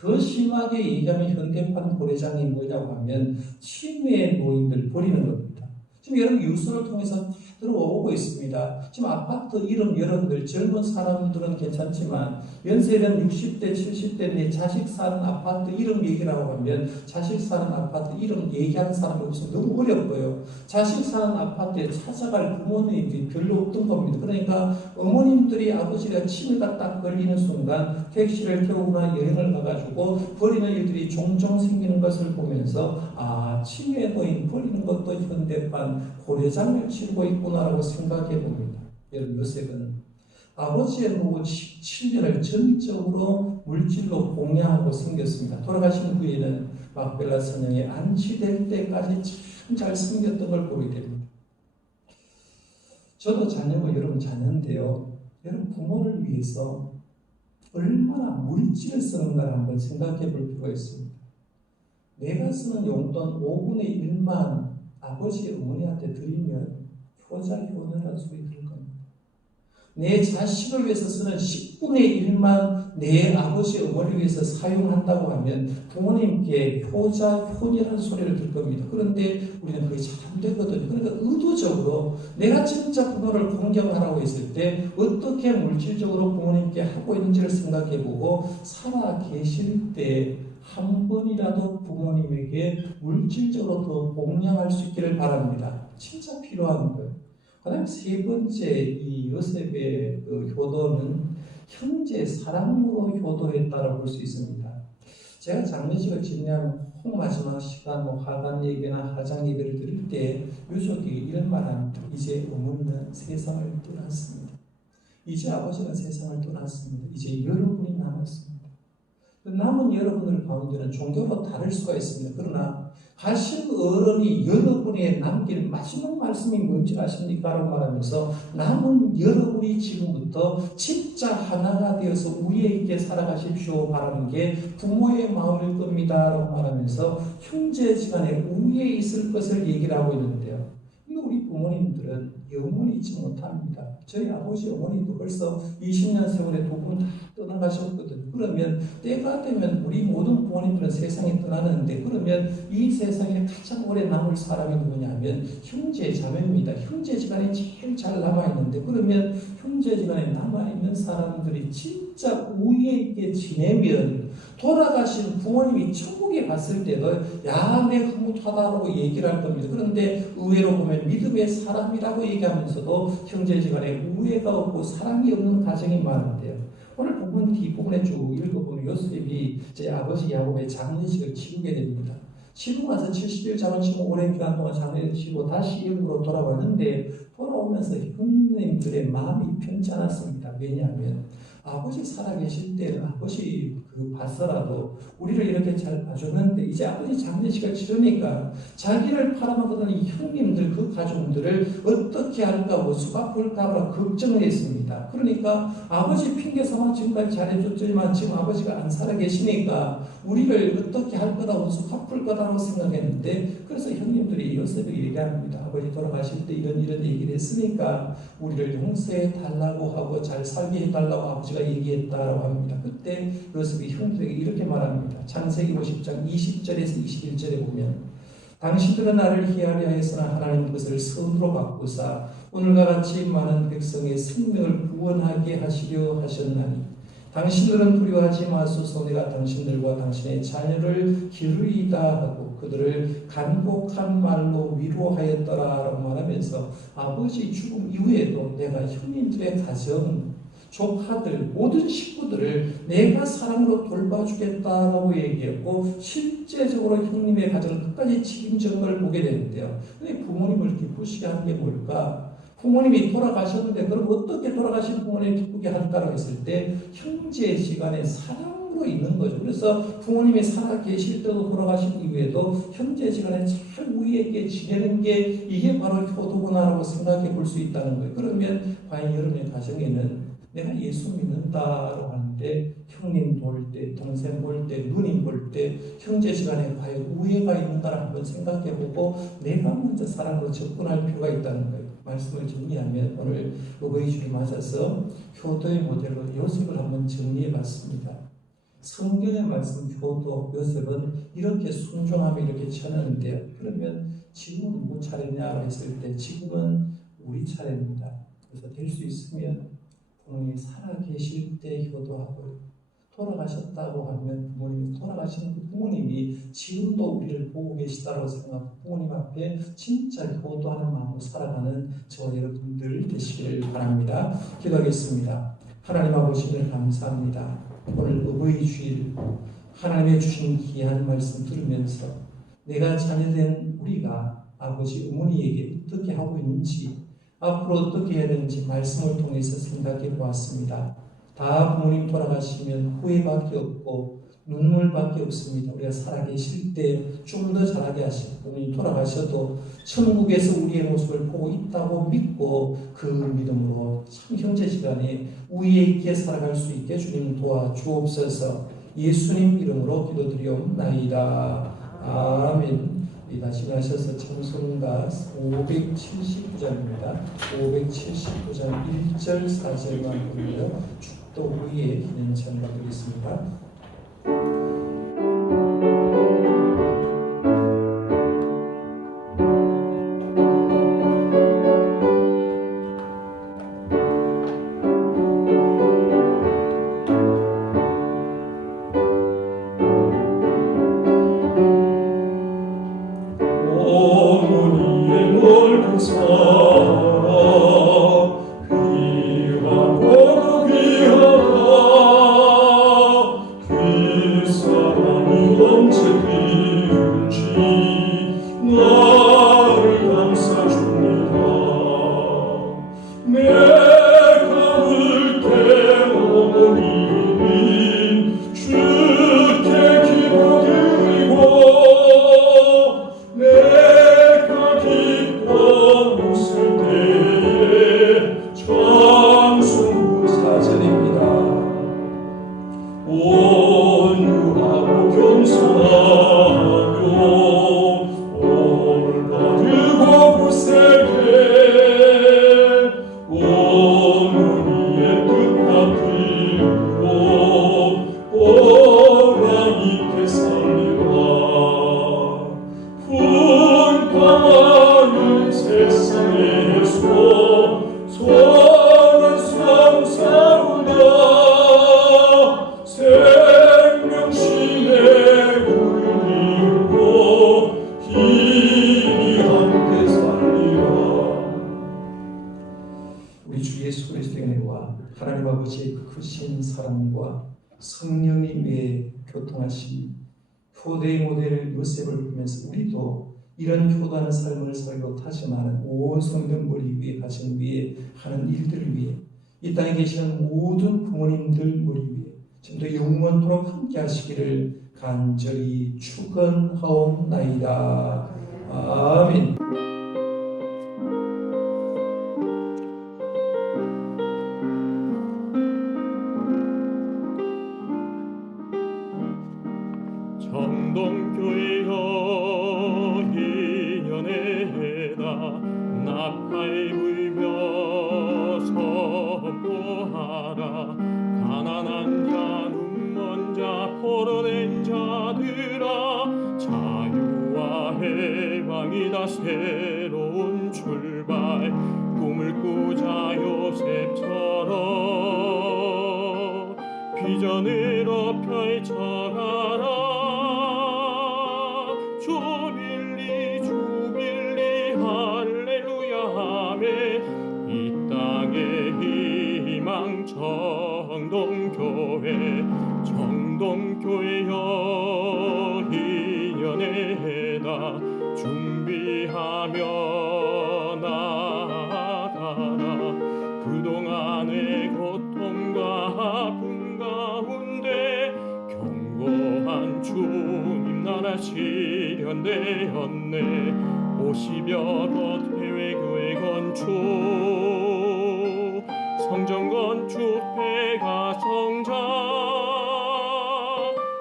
더 심하게 얘기하면 현대판 고려장이 뭐냐고 하면 치매의 노인들 버리는 겁니다. 지금 여러분 뉴스를 통해서 들어오고 있습니다. 지금 아파트 이름 여러분들 젊은 사람들은 괜찮지만 연세는 60대 70대 내 자식 사는 아파트 이름 얘기라고 하면 자식 사는 아파트 이름 얘기하는 사람이 없으면 너무 어렵고요. 자식 사는 아파트에 찾아갈 부모님들이 별로 없던 겁니다. 그러니까 어머님들이 아버지가 치매가 딱 걸리는 순간 택시를 태우거나 여행을 가가지고 버리는 일들이 종종 생기는 것을 보면서 치매 노인 버리는 것도 현대판 고려장을 치르고 있구나라고 생각해 봅니다. 여러분 요셉은 아버지의 노후 17년을 전적으로 물질로 봉양하고 생겼습니다. 돌아가신 후에는 막벨라 선영에 안치될 때까지 참 잘 섬겼던 걸 보게 됩니다. 저도 자녀고 여러분 자녀인데요. 여러분 부모를 위해서 얼마나 물질을 쓰는가를 한번 생각해 볼 필요가 있습니다. 내가 쓰는 용돈 5분의 1만 아버지 어머니한테 드리면 효자 효녀라는 소리 들을 겁니다. 내 자식을 위해서 쓰는 10분의 1만 내 아버지 어머니를 위해서 사용한다고 하면 부모님께 효자 효녀라는 소리를 들을 겁니다. 그런데 우리는 그게 잘 안 되거든요. 그러니까 의도적으로 내가 진짜 부모를 공경하라고 했을 때 어떻게 물질적으로 부모님께 하고 있는지를 생각해보고 살아 계실 때 한 번이라도 부모님에게 물질적으로 더 봉양할 수 있기를 바랍니다. 진짜 필요한 거예요. 그 다음에 세 번째 이 요셉의 그 효도는 형제 사랑으로 효도했다라고 볼 수 있습니다. 제가 장례식을 진행하면 마지막 시간 하간 예배나 하장 예배를 드릴 때 유족이 이런 말 합니다. 이제 어머니는 세상을 떠났습니다. 이제 아버지는 세상을 떠났습니다. 이제 여러분이 남았습니다. 남은 여러분들 가운데는 종교로 다를 수가 있습니다. 그러나 가신 어른이 여러분에 남길 마지막 말씀이 뭔지 아십니까? 라고 말하면서 남은 여러분이 지금부터 진짜 하나가 되어서 우리에 있게 살아가십시오 바라는 게 부모의 마음일 겁니다. 라고 말하면서 형제지간에 우위에 있을 것을 얘기를 하고 있는데요. 우리 부모님들은 영원히 있지 못합니다. 저희 아버지 어머니도 벌써 20년 세월에 두 분 다 떠나가셨거든요. 그러면 때가 되면 우리 모든 부모님들은 세상에 떠나는데 그러면 이 세상에 가장 오래 남을 사람이 누구냐면 형제 자매입니다. 형제지간에 제일 잘 남아있는데 그러면 형제지간에 남아있는 사람들이 진짜 우위에 있게 지내면 돌아가신 부모님이 천국에 갔을 때도 야 내 흐뭇하다라고 얘기를 할 겁니다. 그런데 의외로 보면 믿음의 사람이라고 얘기하면서도 형제지간에 우애가 없고 사랑이 없는 가정이 많은데요. 오늘 본문 뒷부분에 쭉 읽어보면 요셉이 제 아버지 야곱의 장례식을 치르게 됩니다. 치르고 나서 70일 잠을 치고 오랜 기간 동안 장례를 치르고 다시 일부로 돌아왔는데 돌아오면서 형님들의 마음이 편치 않았습니다. 왜냐하면 아버지 살아계실 때 아버지 봤어라도 우리를 이렇게 잘 봐줬는데 이제 아버지 장례식을 치르니까 자기를 팔아먹었던 이 형님들 그 가족들을 어떻게 할까 원수가 볼까 걱정을 했습니다. 그러니까 아버지 핑계 삼아 지금까지 잘해줬지만 지금 아버지가 안 살아계시니까 우리를 어떻게 할 거다 원수 갚을 거다라고 생각했는데 그래서 형님들이 요셉에게 얘기합니다. 아버지 돌아가실 때 이런 얘기를 했으니까 우리를 용서해 달라고 하고 잘 살게 해달라고 아버지가 얘기했다라고 합니다. 그때 요셉이 형들에게 이렇게 말합니다. 창세기 50장 20절에서 21절에 보면 당신들은 나를 희하려 했으나 하나님 그것을 선으로 바꾸사 오늘과 같이 많은 백성의 생명을 구원하게 하시려 하셨나니 당신들은 두려워하지 마소서 내가 당신들과 당신의 자녀를 기르리이다 하고 그들을 간곡한 말로 위로하였더라라고 말하면서 아버지 죽음 이후에도 내가 형님들의 가정 조카들 모든 식구들을 내가 사랑으로 돌봐주겠다라고 얘기했고 실제적으로 형님의 가정을 끝까지 책임진 걸 보게 되는데요. 근데 부모님을 기쁘시게 하는 게 뭘까? 부모님이 돌아가셨는데 그럼 어떻게 돌아가신 부모님을 기쁘게 할까라고 했을 때 형제지간의 사랑으로 있는 거죠. 그래서 부모님이 살아계실 때도 돌아가신 이후에도 형제지간에 잘 우애하게 지내는 게 이게 바로 효도구나라고 생각해 볼 수 있다는 거예요. 그러면 과연 여러분의 가정에는 내가 예수 믿는다라고 하는데 형님 볼 때, 동생 볼 때, 누님 볼 때 형제지간에 과연 우애가 있는가를 한번 생각해보고 내가 먼저 사랑으로 접근할 필요가 있다는 거예요. 말씀을 정리하면 오늘 어버이주를 맞아서 효도의 모델로 요셉을 한번 정리해봤습니다. 성경의 말씀 효도 요셉은 이렇게 순종하며 이렇게 전하는데요. 그러면 지금은 누구 차례냐고 했을 때 지금은 우리 차례입니다. 그래서 될 수 있으면 부모님이 살아계실 때 효도하고 돌아가셨다고 하면 부모님이 돌아가시는 그 부모님이 지금도 우리를 보고 계시다고 생각하고 부모님 앞에 진짜 효도하는 마음으로 살아가는 저와 여러분들 되시기를 바랍니다. 기도하겠습니다. 하나님 아버지를 감사합니다. 오늘 어버이 주일 하나님의 주신 귀한 말씀 들으면서 내가 자녀된 우리가 아버지 어머니에게 어떻게 하고 있는지 앞으로 어떻게 해야 되는지 말씀을 통해서 생각해 보았습니다. 다 부모님 돌아가시면 후회밖에 없고 눈물밖에 없습니다. 우리가 살아계실 때 좀 더 잘하게 하시고 부모님 돌아가셔도 천국에서 우리의 모습을 보고 있다고 믿고 그 믿음으로 참 형제지간에 우애 있게 살아갈 수 있게 주님 도와주옵소서. 예수님 이름으로 기도드리옵나이다. 아멘. 다시 가셔서 찬송가 579장입니다. 579장 1절 4절만 부르며 축도 후에 기념 찬양드리겠습니다. 생명신의 크신 사랑과 성령님의 교통하심, 효대의 모델 요셉을 보면서 우리도 이런 효도하는 삶을 살고 다짐하는 온 성도들 위에 가정 위에 하는 일들을 위해 이 땅에 계시는 모든 부모님들 머리 위에 지금도 영원토록 함께 하시기를 간절히 축원하옵나이다. 아멘. 정동교회 여인연애다 나팔 불며 선포하라 가난한 자 눈먼 자 포로된 자들아 자유와 해방이다 새로운 출발 꿈을 꾸자 요셉처럼 비전으로 펼쳐가라 주빌리 주빌리 할렐루야 아멘 이 땅의 희망 정동교회 정동교회 여인연애다 준비하며 나아가라 그동안의 고통과 아픔 가운데 견고한 주님 나라 실현되었네 50여 곳 해외교회 건축 성전 건축 폐가 성장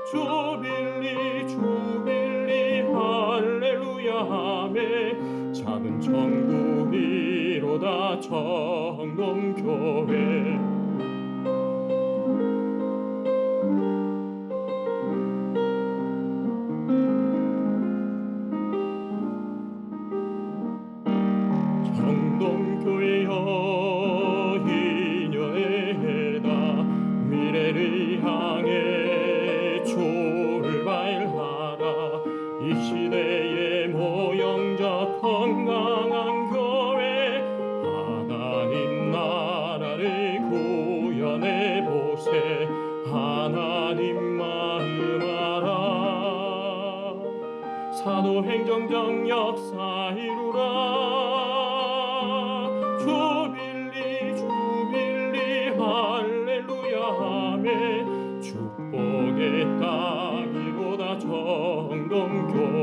주빌리 주빌리 할렐루야 아멘 작은 천국이로다 정동교회 정동교회 여인연애다 미래를 향해 출발하라 이 시대의 모형적 건강한 교회 하나님 나라를 구현해 보세 하나님 마음 알아 사도행정적 역사 이루라 주빌리 주빌리 할렐루야 아멘 축복의 땅이로다 정동교회